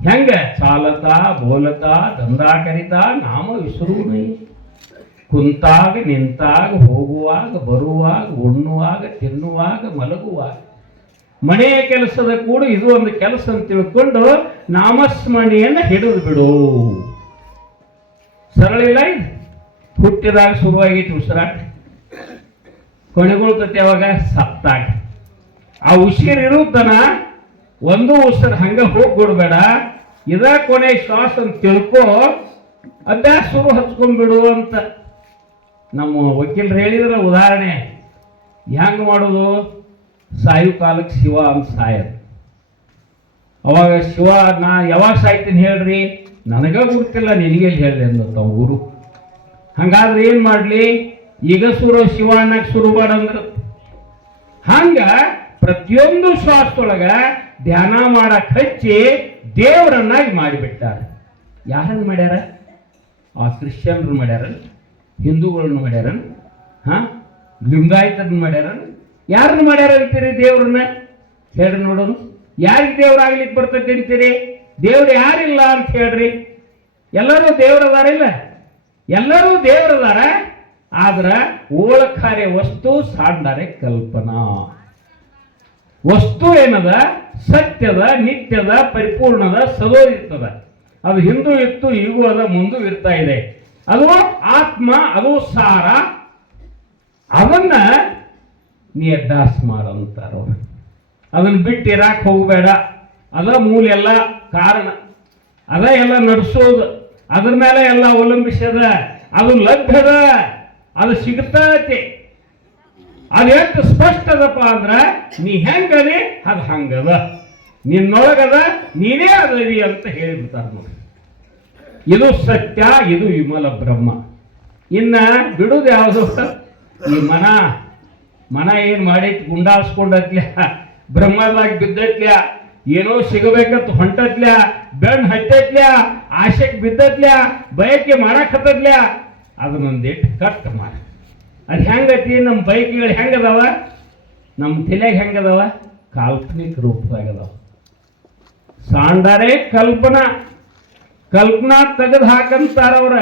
ಹೆಂಗ? ಚಾಲತಾ ಬೋಲತಾ ದಂಧಾ ಕರಿತಾ ನಾಮ ವಿಸರುನೈ. ಕುಂತಾಗ, ನಿಂತಾಗ, ಹೋಗುವಾಗ, ಬರುವಾಗ, ಉಣ್ಣುವಾಗ, ತಿನ್ನುವಾಗ, ಮಲಗುವಾಗ, ಮನೆಯ ಕೆಲಸದ ಕೂಡ ಇದು ಒಂದು ಕೆಲಸ ಅಂತ ತಿಳ್ಕೊಂಡು ನಾಮಸ್ಮರಣೆಯನ್ನ ಹಿಡಿದು ಬಿಡು. ಸರಳ ಇಲ್ಲ ಇದು. ಹುಟ್ಟಿದಾಗ ಶುರುವಾಗಿತ್ತು ಉಸಿರಾಟ, ಕೊನೆಗೊಳ್ತತಿ ಯಾವಾಗ? ಸತ್ತಾಗ. ಆ ಉಸಿರಿರುತ್ತನ ಒಂದು ಉಸಿರು ಹಂಗ ಹೋಗ್ಬಿಡ್ಬೇಡ, ಇದ ಕೊನೆ ಶ್ವಾಸ ಅಂತ ತಿಳ್ಕೊ, ಅಭ್ಯಾಸ ಶುರು ಹಚ್ಕೊಂಡ್ಬಿಡು ಅಂತ ನಮ್ಮ ವಕೀಲರು ಹೇಳಿದ್ರ ಉದಾಹರಣೆ. ಹೆಂಗ್ ಮಾಡೋದು? ಸಾಯು ಕಾಲಕ್ಕೆ ಶಿವ ಅಂತ ಸಾಯದು. ಅವಾಗ ಶಿವ, ನಾ ಯಾವಾಗ ಸಾಯ್ತೀನಿ ಹೇಳ್ರಿ? ನನಗ ಗೊತ್ತಿಲ್ಲ, ನಿನಗೆಲ್ಲಿ ಹೇಳಿದೆ ಅಂದ ಗುರು. ಹಂಗಾದ್ರೆ ಏನ್ ಮಾಡ್ಲಿ? ಈಗ ಶಿವ ಅನ್ನಕ್ಕೆ ಶುರು ಮಾಡಂದ್ರ. ಹಂಗ ಪ್ರತಿಯೊಂದು ಶ್ವಾಸದೊಳಗ ಧ್ಯಾನ ಮಾಡಕ್ ಹಚ್ಚಿ ದೇವರನ್ನಾಗಿ ಮಾಡಿಬಿಟ್ಟಾರೆ. ಯಾರನ್ನು ಮಾಡ್ಯಾರ? ಆ ಕ್ರಿಶ್ಚಿಯನ್ರು ಮಾಡ್ಯಾರ, ಹಿಂದೂಗಳನ್ನ ಮಾಡ್ಯಾರ, ಲಿಂಗಾಯತರನ್ನ ಮಾಡ್ಯಾರ. ಯಾರನ್ನು ಮಾಡ್ಯಾರ ಅಂತೀರಿ ದೇವ್ರನ್ನ? ಹೇಳ್ರಿ ನೋಡೋನು. ಯಾರಿಗೆ ದೇವ್ರಾಗ್ಲಿಕ್ಕೆ ಬರ್ತೈತಿ ಅಂತೀರಿ? ದೇವ್ರು ಯಾರಿಲ್ಲ ಅಂತ ಹೇಳ್ರಿ. ಎಲ್ಲರೂ ದೇವ್ರದಾರಿಲ್ಲ, ಎಲ್ಲರೂ ದೇವ್ರದಾರ. ಆದ್ರ ಓಳಕಾರೆ ವಸ್ತು, ಸಾಂಡಾರೆ ಕಲ್ಪನಾ. ವಸ್ತು ಏನದ? ಸತ್ಯದ, ನಿತ್ಯದ, ಪರಿಪೂರ್ಣದ, ಸದೋ ಇರ್ತದ. ಅದು ಹಿಂದೂ ಇತ್ತು, ಈಗೂ ಅದ, ಮುಂದೂ ಇರ್ತಾ ಇದೆ. ಅದು ಆತ್ಮ, ಅದು ಸಾರ. ಅದನ್ನ ನೀ ಅಭ್ಯಾಸ ಮಾಡಂತಾರ. ಅದನ್ನ ಬಿಟ್ಟು ಇರಾಕ್ ಹೋಗಬೇಡ. ಅದ ಮೂಲ ಎಲ್ಲ ಕಾರಣ, ಅದ ಎಲ್ಲ ನಡೆಸೋದು, ಅದ್ರ ಮೇಲೆ ಎಲ್ಲ ಅವಲಂಬಿಸದ. ಅದು ಲಭ್ಯದ, ಅದು ಸಿಗ್ತತಿ. ಅದು ಎಷ್ಟು ಸ್ಪಷ್ಟ ಅದಪ್ಪ ಅಂದ್ರ, ನೀ ಹೆಂಗದಿ ಅದು ಹಂಗದ, ನಿನ್ನೊಳಗದ, ನೀನೇ ಅದರಿ ಅಂತ ಹೇಳಿಬಿಡ್ತಾರ ನೋಡಿ. ಇದು ಸತ್ಯ, ಇದು ವಿಮಲ ಬ್ರಹ್ಮ. ಇನ್ನ ಬಿಡುದು ಯಾವುದು? ಈ ಮನ ಏನ್ ಮಾಡೈತಿ? ಗುಂಡಾಸ್ಕೊಂಡತ್ಲ್ಯ, ಬ್ರಹ್ಮದಾಗ ಬಿದ್ದತ್ಲ್ಯ, ಏನೋ ಸಿಗಬೇಕಂತ ಹೊಂಟತ್ಲ್ಯ, ಬೆಣ್ಣ ಹತ್ತತ್ಲ್ಯ, ಆಶೆಗೆ ಬಿದ್ದತ್ಲ್ಯ, ಬಯಕೆ ಮಾಡಕತ್ತತ್ಲ್ಯ. ಅದನ್ನೊಂದಿಟ್ಟು ಕಟ್ ಮಾಡ. ಅದು ಹೆಂಗತಿ? ನಮ್ಮ ಬೈಕ್ಗಳು ಹೆಂಗದಾವ? ನಮ್ಮ ತಲೆಗೆ ಹೆಂಗದಾವ? ಕಾಲ್ಪನಿಕ ರೂಪದಾಗದಾವ. ಸಾಂಡಾರೆ ಕಲ್ಪನಾ. ಕಲ್ಪನಾ ತೆಗೆದು ಹಾಕಂತಾರ ಅವ್ರ.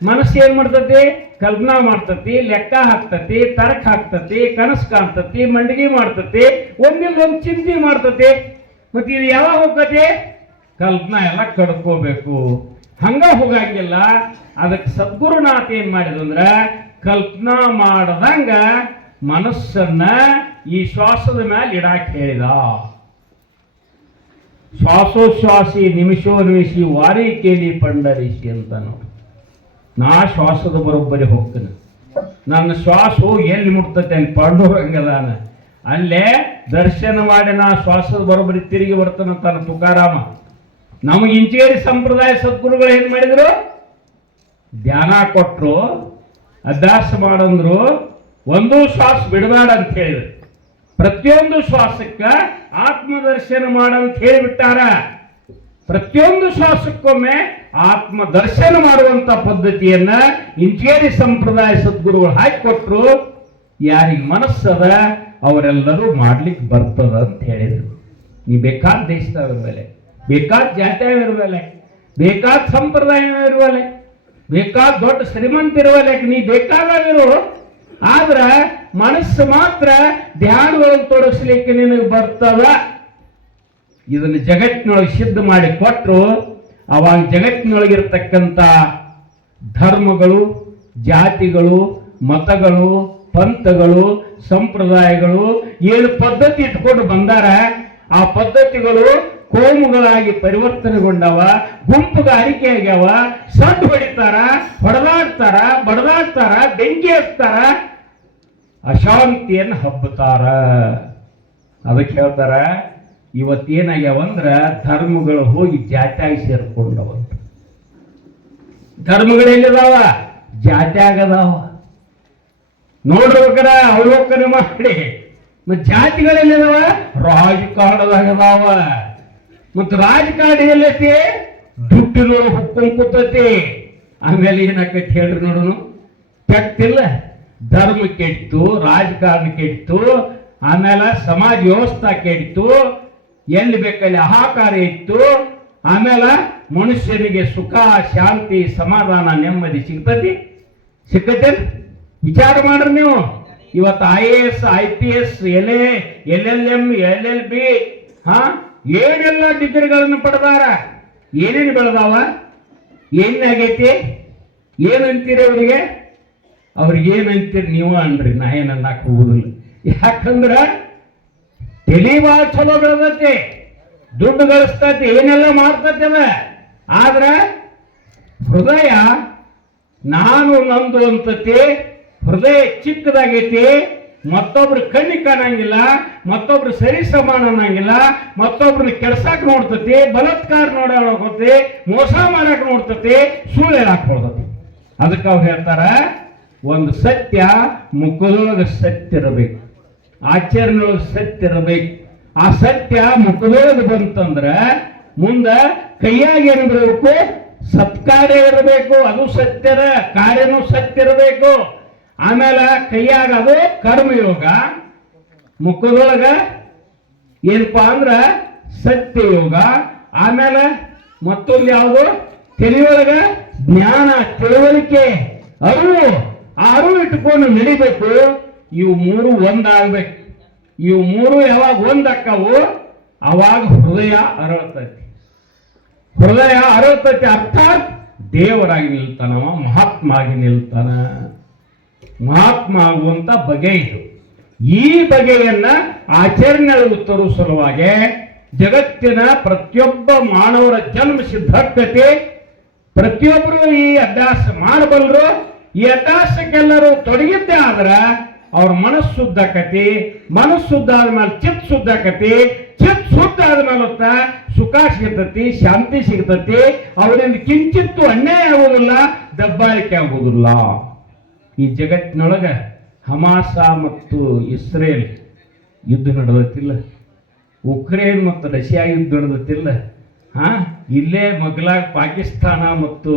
ಮನಸ್ಸು ಏನ್ ಮಾಡ್ತತಿ? ಕಲ್ಪನಾ ಮಾಡ್ತತಿ, ಲೆಕ್ಕ ಹಾಕ್ತತಿ, ತರಕ್ ಹಾಕ್ತತಿ, ಕನಸು ಕಾಣ್ತತಿ, ಮಂಡಿಗೆ ಮಾಡ್ತತಿ, ಒಂದಿಲ್ಲೊಂದು ಚಿಂತೆ ಮಾಡ್ತತಿ. ಮತ್ತೆ ಇದು ಯಾವಾಗ ಹೋಗತಿ? ಕಲ್ಪನಾ ಎಲ್ಲ ಕಡ್ಕೋಬೇಕು. ಹಂಗ ಹೋಗಂಗಿಲ್ಲ. ಅದಕ್ಕೆ ಸದ್ಗುರುನಾಥ ಏನ್ ಮಾಡಿದಂದ್ರ, ಕಲ್ಪನಾ ಮಾಡದಂಗ ಮನಸ್ಸನ್ನ ಈ ಶ್ವಾಸದ ಮೇಲೆ ಇಡಾಕ್ ಹೇಳಿದ. ಶ್ವಾಸೋಶ್ವಾಸಿ ನಿಮಿಷೋ ನಿಮಿಷಿ ವಾರಿ ಕೇಳಿ ಪಂಡರಿಸಿ ಅಂತ ನೋಡಿ. ನಾ ಶ್ವಾಸದ ಬರೋಬ್ಬರಿ ಹೋಗ್ತೇನೆ. ನನ್ನ ಶ್ವಾಸ ಹೋಗಿ ಎಲ್ಲಿ ಮುಟ್ತತೆ ಅಲ್ಲಿ ಪಾಂಡುರಂಗದಾನ, ಅಲ್ಲೇ ದರ್ಶನ ಮಾಡಿ ನಾ ಶ್ವಾಸದ ಬರೋಬ್ಬರಿ ತಿರುಗಿ ಬರ್ತಾನಂತಾನ ತುಕಾರಾಮ. ನಮಗೆ ಇಂಚೇರಿ ಸಂಪ್ರದಾಯ ಸದ್ಗುರುಗಳು ಏನ್ ಮಾಡಿದ್ರು? ಧ್ಯಾನ ಕೊಟ್ರು, ಅಭ್ಯಾಸ ಮಾಡಂದ್ರು, ಒಂದೂ ಶ್ವಾಸ ಬಿಡಬೇಡ ಅಂತ ಹೇಳಿದ್ರು. ಪ್ರತಿಯೊಂದು ಶ್ವಾಸಕ್ಕ ಆತ್ಮದರ್ಶನ ಮಾಡಂತ ಹೇಳಿಬಿಟ್ಟಾರ. ಪ್ರತಿಯೊಂದು ಶ್ವಾಸಕ್ಕೊಮ್ಮೆ ಆತ್ಮ ದರ್ಶನ ಮಾಡುವಂತ ಪದ್ಧತಿಯನ್ನ ಇಂಚೇರಿ ಸಂಪ್ರದಾಯ ಸದ್ಗುರುಗಳು ಹಾಕಿಕೊಟ್ರು. ಯಾರಿಗೆ ಮನಸ್ಸದ ಅವರೆಲ್ಲರೂ ಮಾಡ್ಲಿಕ್ಕೆ ಬರ್ತದ ಅಂತ ಹೇಳಿದ್ರು. ನೀ ಬೇಕಾದ ದೇಶದಾಗ ಇರುವಲೆ, ಬೇಕಾದ ಜಾತ್ಯಾಗ ಇರುವಲೆ, ಬೇಕಾದ ಸಂಪ್ರದಾಯ ಇರುವಲೆ, ಬೇಕಾದ ದೊಡ್ಡ ಶ್ರೀಮಂತ ಇರುವಲೆ, ನೀ ಬೇಕಾದಾಗಿರು. ಆದ್ರ ಮನಸ್ಸು ಮಾತ್ರ ಧ್ಯಾನಗಳನ್ನು ತೋರಿಸ್ಲಿಕ್ಕೆ ನಿನಗೆ ಬರ್ತದ. ಇದನ್ನು ಜಗತ್ತಿನೊಳಗೆ ಸಿದ್ಧ ಮಾಡಿ ಕೊಟ್ಟರು. ಅವಾಗ ಜಗತ್ತಿನೊಳಗಿರ್ತಕ್ಕಂಥ ಧರ್ಮಗಳು, ಜಾತಿಗಳು, ಮತಗಳು, ಪಂಥಗಳು, ಸಂಪ್ರದಾಯಗಳು ಏನು ಪದ್ಧತಿ ಇಟ್ಕೊಂಡು ಬಂದಾರ, ಆ ಪದ್ಧತಿಗಳು ಕೋಮುಗಳಾಗಿ ಪರಿವರ್ತನೆಗೊಂಡವ, ಗುಂಪುಗಾರಿಕೆ ಆಗ್ಯಾವ. ಸಡ್ಡು ಹೊಡಿತಾರ, ಹೊಡೆದಾಡ್ತಾರ, ಬಡದಾಡ್ತಾರ, ಬೆಂಕಿ ಹಚ್ತಾರ, ಅಶಾಂತಿಯನ್ನು ಹಬ್ಬತಾರ. ಅದಕ್ಕೆ ಹೇಳ್ತಾರ ಇವತ್ತೇನಾಗ್ಯಾವಂದ್ರ ಧರ್ಮಗಳು ಹೋಗಿ ಜಾತ್ಯಾಗಿ ಸೇರ್ಕೊಂಡವಂತ. ಧರ್ಮಗಳೆಲ್ಲಿದಾವ? ಜಾತ್ಯಾಗದಾವ. ನೋಡ್ಬೇಕಾರ ಅವಲೋಕನೆ ಮಾಡಿ. ಮತ್ ಜಾತಿಗಳೆಲ್ಲಿದಾವ? ರಾಜಕಾರಣದಾಗದಾವ. ಮತ್ತು ರಾಜಕಾರಣ ಎಲ್ಲೈತಿ? ದುಡ್ಡಿನೊಳಗೆ ಹುಕ್ಕೊಂಡ್ ಕೂತೈತಿ. ಆಮೇಲೆ ಏನಾಕೈತಿ ಹೇಳ್ರಿ ನೋಡೋಣ. ಕೆಟ್ಟಿಲ್ಲ, ಧರ್ಮ ಕೆಟ್ಟು, ರಾಜಕಾರಣ ಕೆಟ್ಟು, ಆಮೇಲೆ ಸಮಾಜ ವ್ಯವಸ್ಥೆ ಕೆಟ್ಟು, ಎಲ್ಲಿ ಬೇಕಲ್ಲಿ ಅಹಾಕಾರ ಇತ್ತು. ಆಮೇಲೆ ಮನುಷ್ಯನಿಗೆ ಸುಖ, ಶಾಂತಿ, ಸಮಾಧಾನ, ನೆಮ್ಮದಿ ಸಿಗ್ತತಿ? ಸಿಕ್ಕತ್ತೇನು? ವಿಚಾರ ಮಾಡ್ರಿ ನೀವು. ಇವತ್ತು IAS, IPS, LLM, LLB ಏನೆಲ್ಲ ಡಿಗ್ರಿಗಳನ್ನು ಪಡೆದಾರ. ಏನೇನು ಬೆಳೆದಾವ? ಏನಾಗೈತಿ? ಏನಂತೀರಿ ಅವರಿಗೆ? ಅವ್ರಿಗೆ ಏನಂತೀರಿ ನೀವು ಅನ್ರಿ, ನಾ ಏನನ್ನಕ್ಕೆ ಹೋಗುದಿಲ್ಲ. ಯಾಕಂದ್ರ ತಲೆ ಭಾಳ ಚಲೋ ಬೆಳೆದತಿ, ದುಡ್ಡು ಗಳಿಸ್ತತಿ, ಏನೆಲ್ಲ ಮಾಡ್ತದ. ಆದ್ರ ಹೃದಯ ನಾನು ನಂದು ಅಂತತಿ. ಹೃದಯ ಚಿಕ್ಕದಾಗೈತಿ. ಮತ್ತೊಬ್ರು ಕಣ್ಣಿಗೆ ಕಾಣಂಗಿಲ್ಲ, ಮತ್ತೊಬ್ರು ಸರಿ ಸಮಾನ ಅನ್ನಂಗಿಲ್ಲ, ಮತ್ತೊಬ್ರನ್ನ ಕೆಡ್ಸಾಕ್ ನೋಡ್ತತಿ, ಬಲಾತ್ಕಾರ ನೋಡೋಕತಿ, ಮೋಸ ಮಾಡಕ್ ನೋಡ್ತತಿ, ಸುಳ್ಳು ಹೇಳಕ್ ನೋಡ್ತತಿ. ಅದಕ್ಕೆ ಅವ್ರು ಹೇಳ್ತಾರ, ಒಂದು ಸತ್ಯ ಮುಖದೊಳಗೆ ಸತ್ಯ ಇರಬೇಕು, ಆಚರಣೆಯೊಳಗೆ ಸತ್ಯ ಇರಬೇಕು. ಆ ಸತ್ಯ ಮುಖದೊಳಗೆ ಬಂತಂದ್ರ ಮುಂದ ಕೈಯಾಗ ಏನು ಬರಬೇಕು? ಸತ್ಕಾರ್ಯ ಇರಬೇಕು, ಅದು ಸತ್ಯದ ಕಾರ್ಯನೂ ಸತ್ಯ ಇರಬೇಕು. ಆಮೇಲೆ ಕೈಯಾಗ ಅದು ಕರ್ಮಯೋಗ, ಮುಖದೊಳಗ ಏನಪ್ಪಾ ಅಂದ್ರ ಸತ್ಯಯೋಗ. ಆಮೇಲೆ ಮತ್ತೊಂದು ಯಾವುದು? ತಲೆಯೊಳಗ ಜ್ಞಾನ, ತಿಳುವಳಿಕೆ, ಅರಿವು. ಆ ಅರಿವು ಇಟ್ಕೊಂಡು ನಡಿಬೇಕು. ಇವು ಮೂರು ಒಂದಾಗಬೇಕು. ಇವು ಮೂರು ಯಾವಾಗ ಒಂದಕ್ಕವು ಅವಾಗ ಹೃದಯ ಅರಳತೈತಿ. ಹೃದಯ ಅರಳತೈತಿ ಅರ್ಥಾತ್ ದೇವರಾಗಿ ನಿಲ್ತಾನವ, ಮಹಾತ್ಮ ಆಗಿ ನಿಲ್ತಾನ. ಮಹಾತ್ಮ ಆಗುವಂತ ಬಗೆ ಇದು. ಈ ಬಗೆಯನ್ನ ಆಚರಣೆಗೆ ತರುವ ಸಲುವಾಗಿ ಜಗತ್ತಿನ ಪ್ರತಿಯೊಬ್ಬ ಮಾನವರ ಜನ್ಮ ಸಿದ್ಧತೆ. ಪ್ರತಿಯೊಬ್ಬರು ಈ ಅಭ್ಯಾಸ ಮಾಡಬಲ್ಲರು. ಈ ಅಭ್ಯಾಸಕ್ಕೆಲ್ಲರೂ ತೊಡಗಿದ್ದೇ ಆದ್ರ ಅವ್ರ ಮನಸ್ಸು ಶುದ್ಧ ಆಕತಿ. ಮನಸ್ಸು ಶುದ್ಧ ಆದ್ಮೇಲೆ ಚಿತ್ ಶುದ್ಧ ಆಕತಿ. ಚಿತ್ ಶುದ್ಧ ಆದ್ಮೇಲೆ ಸುಖ ಸಿಗ್ತತಿ, ಶಾಂತಿ ಸಿಗ್ತತಿ. ಅವರಿಂದ ಕಿಂಚಿತ್ತು ಅನ್ಯಾಯ ಆಗುವುದಿಲ್ಲ, ದಬ್ಬಾಳಿಕೆ ಆಗುವುದಿಲ್ಲ. ಈ ಜಗತ್ತಿನೊಳಗ ಹಮಾಸ ಮತ್ತು ಇಸ್ರೇಲ್ ಯುದ್ಧ ನಡೆದತ್ತಿಲ್ಲ, ಉಕ್ರೇನ್ ಮತ್ತು ರಷ್ಯಾ ಯುದ್ಧ ನಡೆದತ್ತಿಲ್ಲ. ಇಲ್ಲೇ ಮಗ್ಲಾಗ ಪಾಕಿಸ್ತಾನ ಮತ್ತು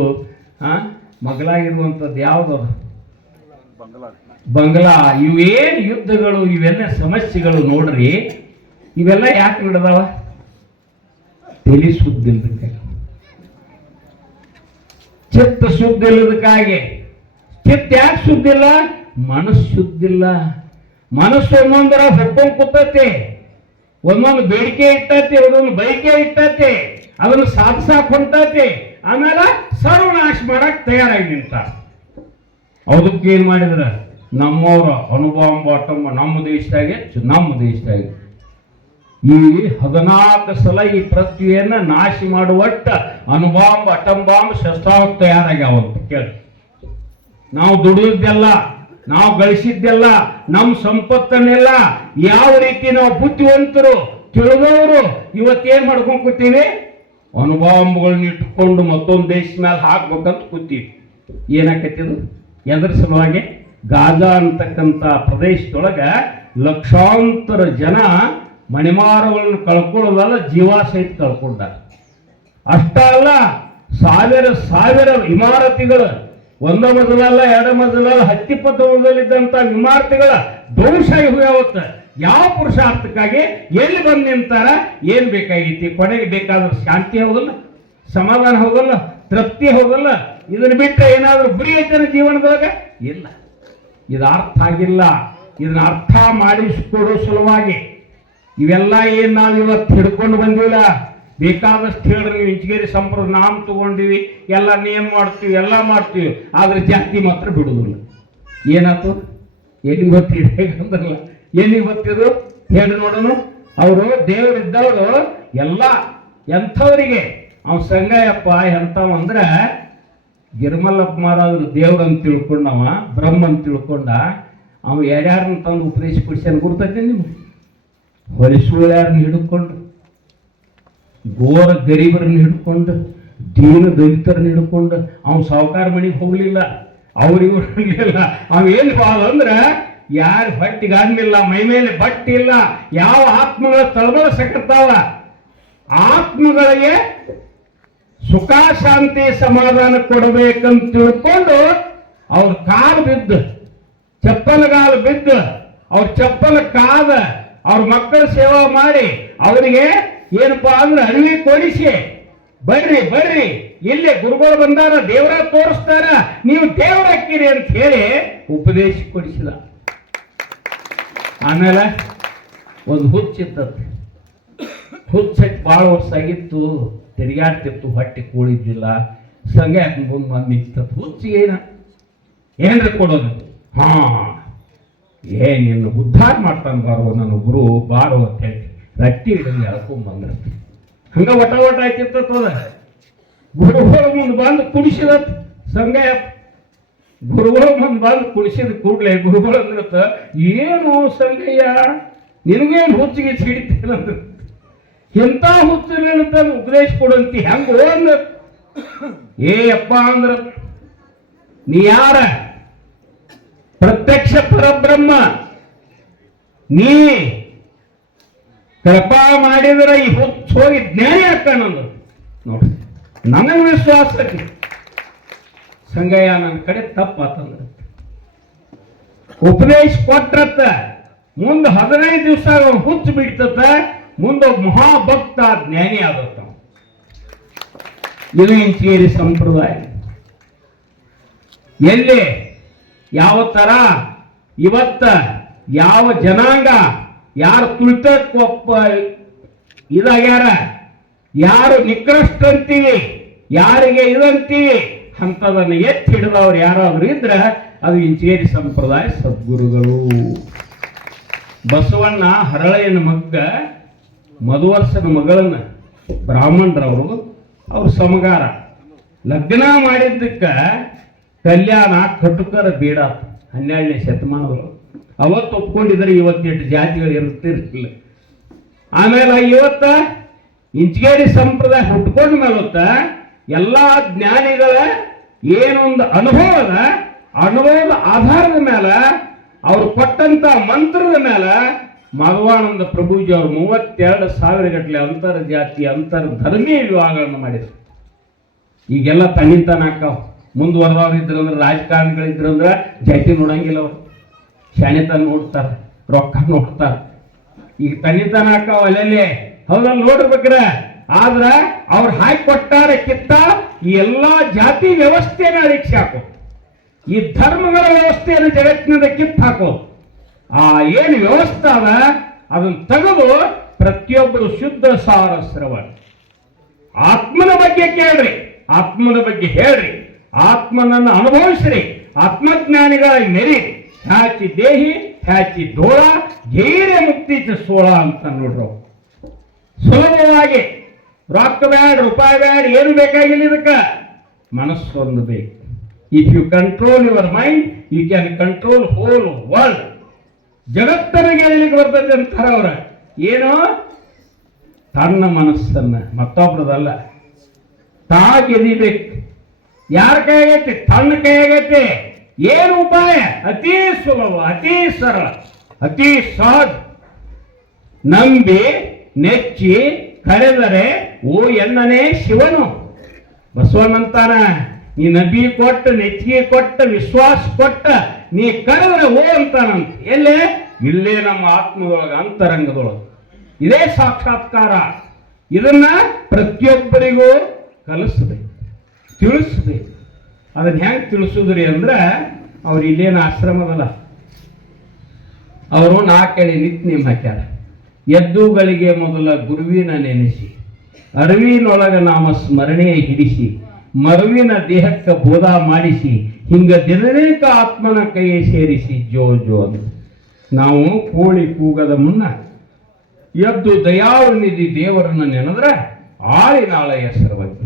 ಮಗ್ಲಾಗಿರುವಂಥದ್ದು ಯಾವುದು? ಬಂಗ್ಲಾ. ಇವೇನು ಯುದ್ಧಗಳು, ಇವೆಲ್ಲ ಸಮಸ್ಯೆಗಳು ನೋಡ್ರಿ. ಇವೆಲ್ಲ ಯಾಕೆ ನಡೆದಾವ? ತಲೆ ಶುದ್ಧ ಇಲ್ಲದಕ್ಕಾಗಿ, ಚಿತ್ತ ಶುದ್ಧ ಇಲ್ಲದಕ್ಕಾಗಿ. ಚಿತ್ತ ಯಾಕೆ ಶುದ್ಧ ಇಲ್ಲ? ಮನಸ್ಸು ಶುದ್ಧ ಇಲ್ಲ. ಮನಸ್ಸು ಒಂದೊಂದರ ಹೊಕ್ಕೊಂಡ್ ಕೂತೈತಿ, ಒಂದೊಂದು ಬೇಡಿಕೆ ಇಟ್ಟೈತಿ, ಒಂದೊಂದು ಬೈಕೆ ಇಟ್ಟೈತಿ, ಅದನ್ನು ಸಾಧಿಸಾಕ್ ಹೊಂಟೈತಿ. ಆಮೇಲೆ ಸರ್ವನಾಶ ಮಾಡಕ್ ತಯಾರಾಗಿ ನಿಂತ. ಅದಕ್ಕೆ ಏನ್ ಮಾಡಿದ್ರ? ನಮ್ಮವರ ಅಣುಬಾಂಬ್ ಅಟಂಬ ನಮ್ಮ ದೇಶದಾಗೆ ಈ 14 ಸಲ ಈ ಪೃಥ್ವಿಯನ್ನ ನಾಶ ಮಾಡುವಟ್ಟ ಅಣುಬಾಂಬ್ ಅಟಂಬಾಂಬ್ ಶಸ್ತ್ರಾಸ್ತ್ರ ತಯಾರಾಗ್ಯಾವಂತ ಕೇಳಿ. ನಾವು ದುಡಿದೆಲ್ಲ ನಾವು ಗಳಿಸಿದ್ದೆಲ್ಲ ನಮ್ಮ ಸಂಪತ್ತನ್ನೆಲ್ಲ ಯಾವ ರೀತಿ ನಾವು ಬುದ್ಧಿವಂತರು ತಿಳಿದವರು ಇವತ್ತೇನ್ ಮಾಡ್ಕೊಂಡು ಕೂತೀವಿ, ಅನುಭವಗಳನ್ನ ಇಟ್ಕೊಂಡು ಮತ್ತೊಂದು ದೇಶ ಮೇಲೆ ಹಾಕ್ಬೇಕಂತ ಕೂತೀವಿ. ಏನಾಕತ್ತಿದು ಎದ್ರ ಸಲುವಾಗಿ? ಗಾಜಾ ಅಂತಕ್ಕಂಥ ಪ್ರದೇಶದೊಳಗ ಲಕ್ಷಾಂತರ ಜನ ಮಣಿಮಾರಗಳನ್ನು ಕಳ್ಕೊಳ್ಳೋದಲ್ಲ, ಜೀವ ಸಹಿತ ಕಳ್ಕೊಂಡಾರ. ಅಷ್ಟ ಅಲ್ಲ, ಸಾವಿರ ಸಾವಿರ ಇಮಾರತಿಗಳು, ಒಂದ ಮಜಲಲ್ಲ, ಎರಡು ಮಜಲಲ್ಲ, 10-20 ಮಜಲಿದ್ದಂತ ಇಮಾರತಿಗಳ ಧ್ವಂಸ ಹೋಗ್ಯಾವತ್ತ. ಯಾವ ಪುರುಷಾರ್ಥಕ್ಕಾಗಿ? ಎಲ್ಲಿ ಬಂದು ನಿಂತಾರ? ಏನ್ ಬೇಕಾಗೈತಿ? ಕೊನೆಗೆ ಬೇಕಾದ್ರೆ ಶಾಂತಿ ಹೋಗಲ್ಲ, ಸಮಾಧಾನ ಹೋಗಲ್ಲ, ತೃಪ್ತಿ ಹೋಗಲ್ಲ. ಇದನ್ನ ಬಿಟ್ಟರೆ ಏನಾದ್ರೂ ಗುರಿ ಐತನ ಜೀವನದೊಳಗ? ಇಲ್ಲ. ಇದು ಅರ್ಥ ಆಗಿಲ್ಲ. ಇದನ್ನ ಅರ್ಥ ಮಾಡಿಸಿಕೊಡೋ ಸಲುವಾಗಿ ಇವೆಲ್ಲ ಏನ್ ನಾವು ಇವತ್ತು ಹಿಡ್ಕೊಂಡು ಬಂದಿಲ್ಲ. ಬೇಕಾದಷ್ಟು ಹೇಳ್ರಿ, ನೀವು ಇಂಚಗೇರಿ ಸಂಪ್ರದಾಯ ನಾಮ ತಗೊಂಡಿವಿ, ಎಲ್ಲ ನೇಮ್ ಮಾಡ್ತೀವಿ, ಎಲ್ಲ ಮಾಡ್ತೀವಿ, ಆದ್ರೆ ಜಾತಿ ಮಾತ್ರ ಬಿಡುದಿಲ್ಲ. ಏನಾಯ್ತು? ಎಲ್ಲಿಗೆ ಗೊತ್ತಿದೆ ಅಂದ್ರಲ್ಲ, ಎಲ್ಲಿಗೆ ಗೊತ್ತಿದ್ರು ಹೇಳಿ ನೋಡೋಣ. ಅವರು ದೇವರಿದ್ದವರು ಎಲ್ಲ ಎಂಥವರಿಗೆ ಅವ್ ಸಂಗಯ್ಯಪ್ಪ ಎಂಥವ ಅಂದ್ರೆ, ಗಿರ್ಮಲ್ಲಪ್ಪ ಮಹಾರಾಜರು ದೇವ್ರಂತ ತಿಳ್ಕೊಂಡವ, ಬ್ರಹ್ಮ ಅಂತ ತಿಳ್ಕೊಂಡ. ಅವ ಯಾರ್ಯಾರನ್ನ ತಂದು ಉಪದೇಶ ಕೊಡಿಸ್ಯಾನ ಗುರ್ತೈತೆ ನಿಮ್ಗೆ? ಹೊಲಿಸುಳ್ಯಾರನ್ನ ಹಿಡ್ಕೊಂಡು, ಗೋರ ಗರೀಬರನ್ನ ಹಿಡ್ಕೊಂಡು, ದೀನ ದಲಿತರನ್ನ ಹಿಡ್ಕೊಂಡು, ಅವ್ನು ಸಾವುಕಾರ ಮನೆಗೆ ಹೋಗ್ಲಿಲ್ಲ, ಅವ್ರಿಗೂ ಹೋಗ್ಲಿಲ್ಲ. ಅವೇನು ಅಂದ್ರೆ ಯಾರು ಹೊಟ್ಟಿಗೆ ಅನ್ನಿಲ್ಲ, ಮೈ ಮೇಲೆ ಬಟ್ಟೆ ಇಲ್ಲ, ಯಾವ ಆತ್ಮಗಳ ತಳಬಳ ಸಕರ್ತಾವ, ಆತ್ಮಗಳಿಗೆ ಸುಖ ಶಾಂತಿ ಸಮಾಧಾನ ಕೊಡಬೇಕಂತ ತಿಳ್ಕೊಂಡು ಅವ್ರ ಕಾಲು ಬಿದ್ದು, ಚಪ್ಪಲಗಾಲು ಬಿದ್ದು, ಅವ್ರ ಚಪ್ಪಲ ಕಾದ, ಅವ್ರ ಮಕ್ಕಳ ಸೇವಾ ಮಾಡಿ ಅವರಿಗೆ ಏನಪ್ಪಾ ಅಂದ್ರೆ ಅರಿವಿ ಕೊಡಿಸಿ, ಬರ್ರಿ ಬರ್ರಿ ಇಲ್ಲೇ ಗುರುಗಳು ಬಂದಾರ, ದೇವರ ತೋರಿಸ್ತಾರ, ನೀವು ದೇವರಾಕಿರಿ ಅಂತ ಹೇಳಿ ಉಪದೇಶ ಕೊಡಿಸಿದ. ಆಮೇಲೆ ಒಂದು ಹುಚ್ಚಿತ್ತಂತೆ. ಹುಚ್ಚಕ್ಕೆ ಭಾಳ ವರ್ಷ ಆಗಿತ್ತು, ತಿರುಗಾಡ್ತಿತ್ತು, ಹೊಟ್ಟೆ ಕೂಳಿದ್ದಿಲ್ಲ. ಸಂಘ ಮುಂದೆ ಬಂದು ನಿಂತದ್ದು. ಹುಚ್ಚಿ ಏನ್ರಿ ಕೊಡೋದು? ಹಾ, ನಿನ್ನ ಉದ್ಧಾರ ಮಾಡ್ತಾನೆ ಬಾರೋ ನನ್ನ ಗುರು, ಬಾರೋ ಅಂತ ಹೇಳಿ ರಟ್ಟಿ ಹಿಡಿದು ಎಳ್ಕೊಂಡ್ ಬಂದ್ರ. ಹಂಗ ಒಟ ಒಟ ಆಯ್ತಿರ್ತದ. ಗುರುಗಳ ಮುಂದೆ ಬಂದು ಕುಡಿಸಿದ ಸಂಘ. ಗುರುಗಳ ಮುಂದೆ ಬಂದು ಕುಡಿಸಿದ ಕೂಡ್ಲೆ ಗುರುಗಳು ಅಂದ್ರತ್ತ, ಏನು ಸಂಗಯ್ಯ ನಿನಗೇನು ಹುಚ್ಚಿಗೆ ಸಿಡಿತೇನಂದ್ರ, ಎಂತ ಹುಚ್ಚ ಉಪದೇಶ ಕೊಡಂತಿ ಹೆಂಗ ಅಂದ್ರ, ಅಪ್ಪ ಅಂದ್ರ ನೀ ಯಾರ? ಪ್ರತ್ಯಕ್ಷ ಪರಬ್ರಹ್ಮ. ನೀ ಕೃಪಾ ಮಾಡಿದ್ರ ಈ ಹುಚ್ಚ ಹೋಗಿ ಜ್ಞಾನಿ ಹಾಕಣಂದ್ರು. ನೋಡಿ, ನನಗೆ ವಿಶ್ವಾಸ ಸಂಗಯ್ಯ ನನ್ನ ಕಡೆ ತಪ್ಪಾತಂದ್ರ ಉಪದೇಶ ಕೊಟ್ರತ್ತ, ಮುಂದೆ 15 ದಿವಸ ಹುಚ್ಚು ಬಿಡ್ತತ್ತ, ಮುಂದೆ ಮಹಾಭಕ್ತ ಜ್ಞಾನಿ ಆದತ್ತ. ಇದು ಇಂಚೇರಿ ಸಂಪ್ರದಾಯ. ಎಲ್ಲಿ ಯಾವ ತರ ಇವತ್ತ ಯಾವ ಜನಾಂಗ ಯಾರು ತುಳಿತಕ್ಕೊಪ್ಪ ಇದಾಗ್ಯಾರ, ಯಾರು ನಿಕೃಷ್ಟ ಅಂತೀವಿ, ಯಾರಿಗೆ ಇದಂತೀವಿ, ಅಂಥದನ್ನು ಎತ್ತಿ ಹಿಡಿದವ್ರು ಯಾರಾದ್ರೂ ಇದ್ರೆ ಅದು ಇಂಚೇರಿ ಸಂಪ್ರದಾಯ ಸದ್ಗುರುಗಳು. ಬಸವಣ್ಣ ಹರಳೆಯನ ಮಗ್ಗ ಮಧುವರ್ಷನ ಮಗಳನ್ನ ಬ್ರಾಹ್ಮಣರವರು ಅವ್ರ ಸಮಗಾರ ಲಗ್ನ ಮಾಡಿದ್ದಕ್ಕ ಕಲ್ಯಾಣ ಕಟುಕರ ಬೇಡ 12ನೇ ಶತಮಾನಗಳು. ಅವತ್ತು ಒಪ್ಕೊಂಡಿದ್ರೆ ಇವತ್ತೆಂಟು ಜಾತಿಗಳು ಇರ್ತಿರ್ಲಿಲ್ಲ. ಆಮೇಲೆ ಇವತ್ತ ಇಂಚಗೇರಿ ಸಂಪ್ರದಾಯ ಹುಟ್ಕೊಂಡ ಮೇಲತ್ತ ಎಲ್ಲಾ ಜ್ಞಾನಿಗಳ ಏನೊಂದು ಅನುಭವದ ಆಧಾರದ ಮೇಲೆ ಅವ್ರು ಕೊಟ್ಟಂತ ಮಂತ್ರದ ಮೇಲೆ ಮಾಧವಾನಂದ ಪ್ರಭುಜಿ ಅವರು 32,000 ಗಟ್ಟಲೆ ಅಂತರ ಜಾತಿ ಅಂತರ ಧರ್ಮೀಯ ವಿವಾಹಗಳನ್ನು ಮಾಡಿದ್ರು. ಈಗೆಲ್ಲ ತಣ್ಣಿತನ ಹಾಕಾವ್. ಮುಂದುವರೆದವ್ರು ಇದ್ರಂದ್ರೆ, ರಾಜಕಾರಣಿಗಳಿದ್ರಂದ್ರೆ ಜಾತಿ ನೋಡಂಗಿಲ್ಲ, ಅವರು ಶಾಣಿತನ ನೋಡ್ತಾರೆ, ರೊಕ್ಕ ನೋಡ್ತಾರೆ. ಈಗ ತಣ್ಣಿತನ ಹಾಕಾವ್ ಅಲ್ಲಲ್ಲಿ, ಹೌದಲ್ಲ ನೋಡ್ಬೇಕ್ರ. ಆದ್ರ ಅವ್ರು ಹಾಕಿ ಕೊಟ್ಟಾರೆ ಕಿತ್ತ ಈ ಎಲ್ಲಾ ಜಾತಿ ವ್ಯವಸ್ಥೆನ ಅಳಿಸಿ ಹಾಕೋ, ಈ ಧರ್ಮಗಳ ವ್ಯವಸ್ಥೆಯನ್ನು ಜಗತ್ತಿನಿಂದ ಕಿತ್ತು ಹಾಕೋ. ಆ ಏನು ವ್ಯವಸ್ಥೆ ಅದ ಅದನ್ನು ತೆಗೆದು ಪ್ರತಿಯೊಬ್ಬರು ಶುದ್ಧ ಸಾರ ಶ್ರವಣ, ಆತ್ಮನ ಬಗ್ಗೆ ಕೇಳ್ರಿ, ಆತ್ಮನ ಬಗ್ಗೆ ಹೇಳ್ರಿ, ಆತ್ಮನನ್ನು ಅನುಭವಿಸ್ರಿ, ಆತ್ಮಜ್ಞಾನಿಗಳ ನೆರಿ. ಹ್ಯಾಚಿ ದೇಹಿ ಹ್ಯಾಚಿ ಧೋಳ ಧೈರ್ಯ ಮುಕ್ತಿ ಸೋಳ ಅಂತ ನೋಡ್ರು. ಸುಲಭವಾಗಿ ರೊಕ್ಕ ಬ್ಯಾಡ, ರೂಪಾಯಿ ಬ್ಯಾಡ, ಏನು ಬೇಕಾಗಿಲ್ಲ. ಇದಕ್ಕ ಮನಸ್ಸೊಂದು ಬೇಕು. If you control your mind you can control whole world. ಜಗತ್ತನ್ನ ಗೆಲ್ಲಲಿಕ್ಕೆ ಬರ್ತದೆ ಅಂತಾರ ಅವ್ರ. ಏನು? ತನ್ನ ಮನಸ್ಸನ್ನ, ಮತ್ತೊಬ್ರದಲ್ಲ, ತಾ ಗೆದಿಬೇಕು. ಯಾರ ಕೈ ಆಗೈತಿ? ತನ್ನ ಕೈ ಆಗೈತಿ. ಏನು ಉಪಾಯ? ಅತಿ ಸುಲಭ, ಅತಿ ಸರಳ, ಅತಿ ಸಹಜ. ನಂಬಿ ನೆಚ್ಚಿ ಕರೆದರೆ ಓ ಎನ್ನನೇ ಶಿವನು. ಬಸವಣ್ಣಂತಾನ, ನೀ ನಂಬಿ ಕೊಟ್ಟ, ನೆಚ್ಚಿಗೆ ಕೊಟ್ಟ, ವಿಶ್ವಾಸ ಕೊಟ್ಟ, ನೀ ಕರೆದ್ರೆ ಓ ಅಂತಾನಂತ. ಎಲ್ಲೇ? ಇಲ್ಲೇ ನಮ್ಮ ಆತ್ಮದೊಳಗ, ಅಂತರಂಗದೊಳಗೆ. ಇದೇ ಸಾಕ್ಷಾತ್ಕಾರ. ಇದನ್ನ ಪ್ರತಿಯೊಬ್ಬರಿಗೂ ಕಲಿಸ್ಬೇಕು, ತಿಳಿಸ್ಬೇಕು. ಅದನ್ನ ಹೆಂಗೆ ತಿಳಿಸುದ್ರಿ ಅಂದ್ರೆ, ಅವ್ರು ಇಲ್ಲೇನು ಆಶ್ರಮದಲ್ಲ, ಅವರು 4 ನಿತ್ಯ ನೇಮ ಹಾಕ್ಯಾರ. ಎದ್ದುಗಳಿಗೆ ಮೊದಲ ಗುರುವಿನ ನೆನೆಸಿ, ಅರಿವಿನೊಳಗ ನಾಮ ಸ್ಮರಣೆ ಹಿಡಿಸಿ, ಮರುವಿನ ದೇಹಕ್ಕೆ ಬೋಧ ಮಾಡಿಸಿ, ಹಿಂಗ ದಿನನೇಕ ಆತ್ಮನ ಕೈ ಸೇರಿಸಿ ಜೋ ಜೋ ಅಂತ. ನಾವು ಕೋಳಿ ಕೂಗದ ಮುನ್ನ ಎದ್ದು ದಯಾಳುನಿಧಿ ದೇವರನ್ನ ನೆನೆದ್ರೆ ಆಳಿನಾಳೆಯ ಸರ್ವಜ್ಞ.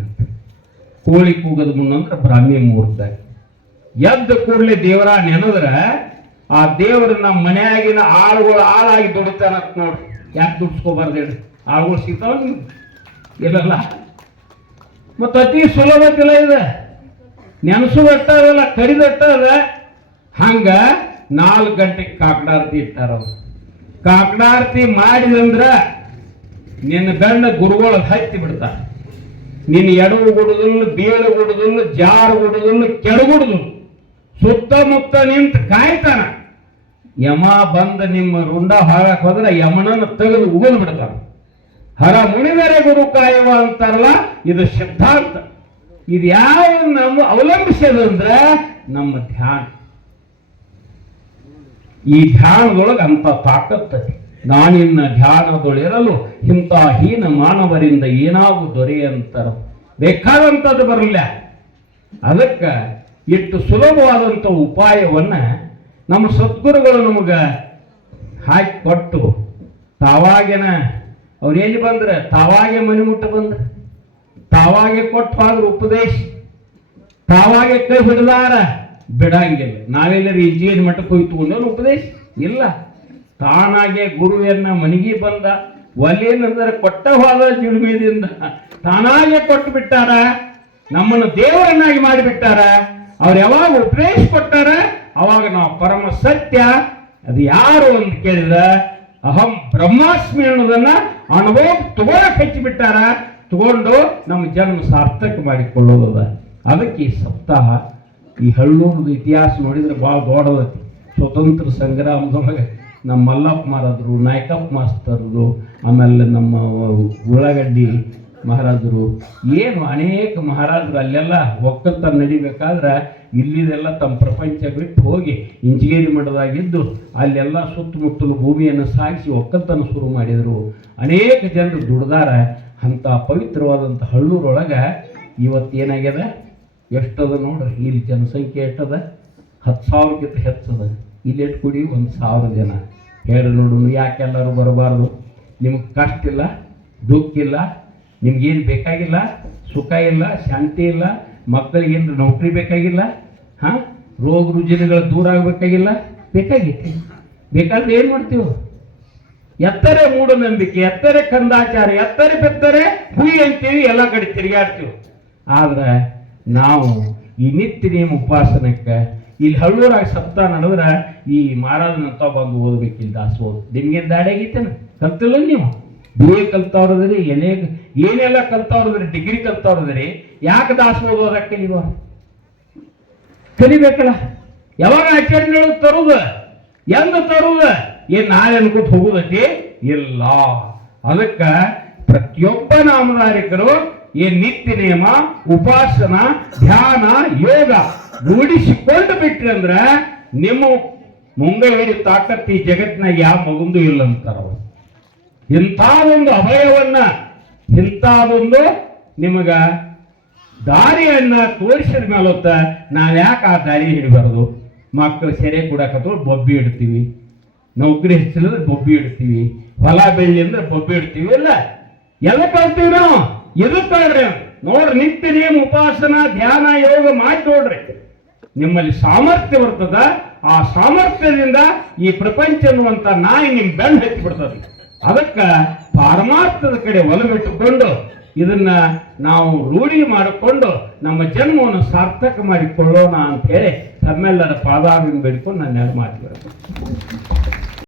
ಕೋಳಿ ಕೂಗದ ಮುನ್ನ ಅಂದ್ರೆ ಬ್ರಾಹ್ಮಿ ಮುಹೂರ್ತ. ಎದ್ದ ಕೂಡಲೇ ದೇವರ ನೆನೆದ್ರೆ ಆ ದೇವರನ್ನ ಮನೆಯಾಗಿನ ಆಳುಗಳು ಆಳಾಗಿ ದುಡಿತಾರಂತ ನೋಡ್ರಿ. ಯಾಕೆ ದುಡ್ಸ್ಕೋಬಾರ್ದು ಹೇಳಿ? ಆಳುಗಳು ಸಿಗ್ತಾವ ಇಲ್ಲಲ್ಲ. ಮತ್ತು ಅತಿ ಸುಲಭತಿಲ್ಲ ಇದೆ. ನೆನಸುದಟ್ಟ ಅದಲ್ಲ, ಕರಿದಟ್ಟ ಅದ. ಹಂಗ 4 ಗಂಟೆಗೆ ಕಾಕಡಾರತಿ ಇಟ್ಟಾರ. ಕಾಕಡಾರತಿ ಮಾಡಿದಂದ್ರ ನಿನ್ನ ಗಂಡ ಗುರುಗಳು ಹತ್ತಿ ಬಿಡ್ತಾರ. ನಿನ್ನ ಎಡವು ಗುಡುದಿಲ್ಲ, ಬೀಳು ಗುಡುದಿಲ್ಲ, ಜಾರು ಗುಡುದಿಲ್ಲ, ಕೆಳಗುಡುದಿಲ್ಲ, ಸುತ್ತಮುತ್ತ ನಿಂತು ಕಾಯ್ತಾನ. ಯಮ ಬಂದ ನಿಮ್ಮ ರುಂಡ ಹಾಳಕ್ ಹೋದ್ರೆ ಯಮನನ್ನು ತೆಗೆದು ಉಗಿದು ಬಿಡ್ತಾನ. ಹರ ಮುನಿದರೆ ಗುರು ಕಾಯವ ಅಂತಾರಲ್ಲ, ಇದು ಸಿದ್ಧಾಂತ. ಇದು ಯಾವ ನಮ್ಮ ಅವಲಂಬಿಸದಂದ್ರೆ ನಮ್ಮ ಧ್ಯಾನ. ಈ ಧ್ಯಾನದೊಳಗೆ ಅಂತ ತಾಕತ್ತದೆ. ನಾನಿನ್ನ ಧ್ಯಾನದೊಳಿರಲು ಇಂಥ ಹೀನ ಮಾನವರಿಂದ ಏನಾಗೂ ದೊರೆಯಂತಾರ. ಬೇಕಾದಂಥದ್ದು ಬರಲಿಲ್ಲ. ಅದಕ್ಕೆ ಇಷ್ಟು ಸುಲಭವಾದಂಥ ಉಪಾಯವನ್ನ ನಮ್ಮ ಸದ್ಗುರುಗಳು ನಮಗೆ ಹಾಕಿಕೊಟ್ಟು, ತಾವಾಗಿನ ಅವ್ರು ಎಲ್ಲಿ ಬಂದ್ರೆ ತಾವಾಗೆ ಮನೆ ಮುಟ್ಟ ಬಂದ್ರೆ, ತಾವಾಗೆ ಕೊಟ್ಟು ಹೋದ್ರ ಉಪದೇಶ, ತಾವಾಗೆ ಕೈ ಹಿಡಿದಾರ ಬಿಡಂಗಿಲ್ಲ. ನಾವೆಲ್ಲರೂ ಇಂಜಿನಿಯರ್ ಮಟ್ಟಕ್ಕೆ ಹೋಗಿ ತಗೊಂಡವನು ಉಪದೇಶ ಇಲ್ಲ. ತಾನಾಗೆ ಗುರುವನ್ನ ಮನೆಗೆ ಬಂದ, ಒಲೆಯಂದ್ರೆ ಕೊಟ್ಟ ಹೋದ ಜುಳುಮಿದಿಂದ ತಾನಾಗೆ ಕೊಟ್ಟು ಬಿಟ್ಟಾರ. ನಮ್ಮನ್ನು ದೇವರನ್ನಾಗಿ ಮಾಡಿಬಿಟ್ಟಾರ. ಅವ್ರು ಯಾವಾಗ ಉಪದೇಶ ಕೊಟ್ಟಾರ ಅವಾಗ ನಾವು ಪರಮ ಸತ್ಯ ಅದು ಯಾರು ಅಂತ ಕೇಳಿದ ಅಹಂ ಬ್ರಹ್ಮಾಸ್ಮಿ ಅನ್ನೋದನ್ನ ಅನುಭವ ತಗೊಳಕ್ ಹಚ್ಚಿಬಿಟ್ಟಾರ. ತಗೊಂಡು ನಮ್ಮ ಜನ್ಮ ಸಾರ್ಥಕ ಮಾಡಿಕೊಳ್ಳೋದದ. ಅದಕ್ಕೆ ಈ ಸಪ್ತಾಹ, ಈ ಹಳ್ಳೂರದ ಇತಿಹಾಸ ನೋಡಿದ್ರೆ ಭಾಳ ದೊಡ್ಡದೈತಿ. ಸ್ವತಂತ್ರ ಸಂಗ್ರಾಮದೊಳಗೆ ನಮ್ಮ ಮಲ್ಲಪ್ಪ ಮಹಾರಾಜರು, ನಾಯಕಪ್ಪ ಮಾಸ್ತರರು, ಆಮೇಲೆ ನಮ್ಮ ಉಳ್ಳಾಗಡ್ಡಿ ಮಹಾರಾಜರು, ಏನು ಅನೇಕ ಮಹಾರಾಜರು ಅಲ್ಲೆಲ್ಲ ಒಕ್ಕಲ್ತನ ನಡಿಬೇಕಾದ್ರೆ ಇಲ್ಲಿದೆಲ್ಲ ತಮ್ಮ ಪ್ರಪಂಚ ಬಿಟ್ಟು ಹೋಗಿ ಇಂಜಿನಿಯರಿಂಗ್ ಮಠದಾಗಿದ್ದು ಅಲ್ಲೆಲ್ಲ ಸುತ್ತಮುತ್ತಲು ಭೂಮಿಯನ್ನು ಸಾಗಿಸಿ ಒಕ್ಕಲ್ತನ ಶುರು ಮಾಡಿದರು. ಅನೇಕ ಜನರು ದುಡ್ದಾರ. ಅಂಥ ಪವಿತ್ರವಾದಂಥ ಹಳ್ಳೂರೊಳಗೆ ಇವತ್ತೇನಾಗ್ಯದ? ಎಷ್ಟದ ನೋಡ್ರಿ, ಇಲ್ಲಿ ಜನಸಂಖ್ಯೆ ಎಷ್ಟದ? 10,000ಕ್ಕಿಂತ ಹೆಚ್ಚದ. ಇಲ್ಲಿ ಎಷ್ಟು ಕೂಡಿ 1,000 ಜನ. ಹೇಳಿ ನೋಡು, ಯಾಕೆಲ್ಲರೂ ಬರಬಾರ್ದು? ನಿಮ್ಗೆ ಕಷ್ಟ ಇಲ್ಲ, ದುಃಖ ಇಲ್ಲ, ನಿಮ್ಗೇನು ಬೇಕಾಗಿಲ್ಲ, ಸುಖ ಇಲ್ಲ, ಶಾಂತಿ ಇಲ್ಲ, ಮಕ್ಕಳಿಗೇನು ನೌಕರಿ ಬೇಕಾಗಿಲ್ಲ, ರೋಗ ರುಜಿನಗಳು ದೂರ ಆಗಬೇಕಾಗಿಲ್ಲ, ಬೇಕಾಗಿತ್ತು. ಬೇಕಾದ್ರೆ ಏನು ಮಾಡ್ತೀವಿ? ಎತ್ತರೆ ಮೂಢನಂಬಿಕೆ, ಎತ್ತರೆ ಕಂದಾಚಾರ, ಎತ್ತರೆ ಬೆತ್ತರೆ ಹುಯಿ ಅಂತೀವಿ, ಎಲ್ಲ ಕಡೆ ತಿರುಗಾಡ್ತೀವಿ. ಆದ್ರೆ ನಾವು ಈ ನಿತ್ಯ ನೇಮ ಉಪಾಸನಕ್ಕೆ ಇಲ್ಲಿ ಹಳ್ಳೂರಾಗಿ ಸಪ್ತಾಹ ನಡೆದ್ರೆ ಈ ಮಹಾರಾಜನಂತ ಬಂದು ಓದ್ಬೇಕಿಲ್ಲ ದಾಸೋದು. ನಿಮ್ಗೇನು ದಾಡಿ ಆಗೈತೇನ? ಕಲ್ತಿಲ್ಲ ನೀವು? BA ಕಲ್ತವ್ರದ್ರಿ, ಏನೆಲ್ಲ ಕಲ್ತವ್ರದ್ರಿ, ಡಿಗ್ರಿ ಕಲ್ತವ್ರದ್ರಿ. ಯಾಕೆ ದಾಸೋದು ಓದಕ್ಕೆ ಕಲಿಬ? ಕಲಿಬೇಕಲ್ಲ. ಯಾವಾಗ ಆಚರಣೆಗಳು ತರುದ? ಎಂದು ತರುದ? ಏನ್ ನಾಳೆ ಅನ್ಕೋತ ಹೋಗುದೈತಿ? ಇಲ್ಲ. ಅದಕ್ಕೆ ಪ್ರತಿಯೊಬ್ಬ ನಾಮಧಾರಿಕರು ಏನ್ ನಿತ್ಯ ನೇಮ, ಉಪಾಸನ, ಧ್ಯಾನ, ಯೋಗ ರೂಢಿಸಿಕೊಂಡು ಬಿಟ್ರಿ ಅಂದ್ರೆ ನಿಮ್ಮ ಮುಂದೆ ಹೇಳಿ ತಾಕತ್ತಿ ಜಗತ್ತಿನಾಗ ಯಾವ ಮಗುಂದು ಇಲ್ಲ ಅಂತಾರ. ಇಂಥದೊಂದು ಅಭಯವನ್ನ, ಇಂಥದೊಂದು ನಿಮಗ ದಾರಿಯನ್ನ ತೋರಿಸಿದ ಮೇಲೊತ್ತ ನಾವು ಯಾಕೆ ಆ ದಾರಿ ಹಿಡಿಬಾರ್ದು? ಮಕ್ಕಳು ಸೆರೆ ಕೊಡಕತ್ತೋ ಬೊಬ್ಬಿ ಇಡ್ತೀವಿ, ನೌಕರಿ ಹೆಚ್ಚಿಲ್ಲದ್ರೆ ಬೊಬ್ಬಿ ಇಡ್ತೀವಿ, ಹೊಲ ಬೆಳ್ಳಿ ಅಂದ್ರೆ ಬೊಬ್ಬಿ ಇಡ್ತೀವಿ. ಇಲ್ಲ, ಎಲ್ಲ ಕಲ್ತೀವಿ ನಾವು. ಇದು ಕಳ್ರಿ ನೋಡ್ರಿ, ನಿತ್ಯ ನೇಮ ಉಪಾಸನ ಧ್ಯಾನ ಯೋಗ ಮಾಡಿ ನೋಡ್ರಿ. ನಿಮ್ಮಲ್ಲಿ ಸಾಮರ್ಥ್ಯ ಬರ್ತದ. ಆ ಸಾಮರ್ಥ್ಯದಿಂದ ಈ ಪ್ರಪಂಚ ಅನ್ನುವಂತ ನಾಯಿ ನಿಮ್ ಬೆನ್ನು ಹತ್ತಿ ಬಿಡ್ತದೆ. ಅದಕ್ಕ ಪಾರಮಾರ್ಥದ ಕಡೆ ಒಲವಿಟ್ಟುಕೊಂಡು ಇದನ್ನ ನಾವು ರೂಢಿ ಮಾಡಿಕೊಂಡು ನಮ್ಮ ಜನ್ಮವನ್ನು ಸಾರ್ಥಕ ಮಾಡಿಕೊಳ್ಳೋಣ ಅಂತ ಹೇಳಿ ತಮ್ಮೆಲ್ಲರ ಪಾದಾಭಿನ ಬೇಡಿಕೊಂಡು ನನ್ನ ಮಾತು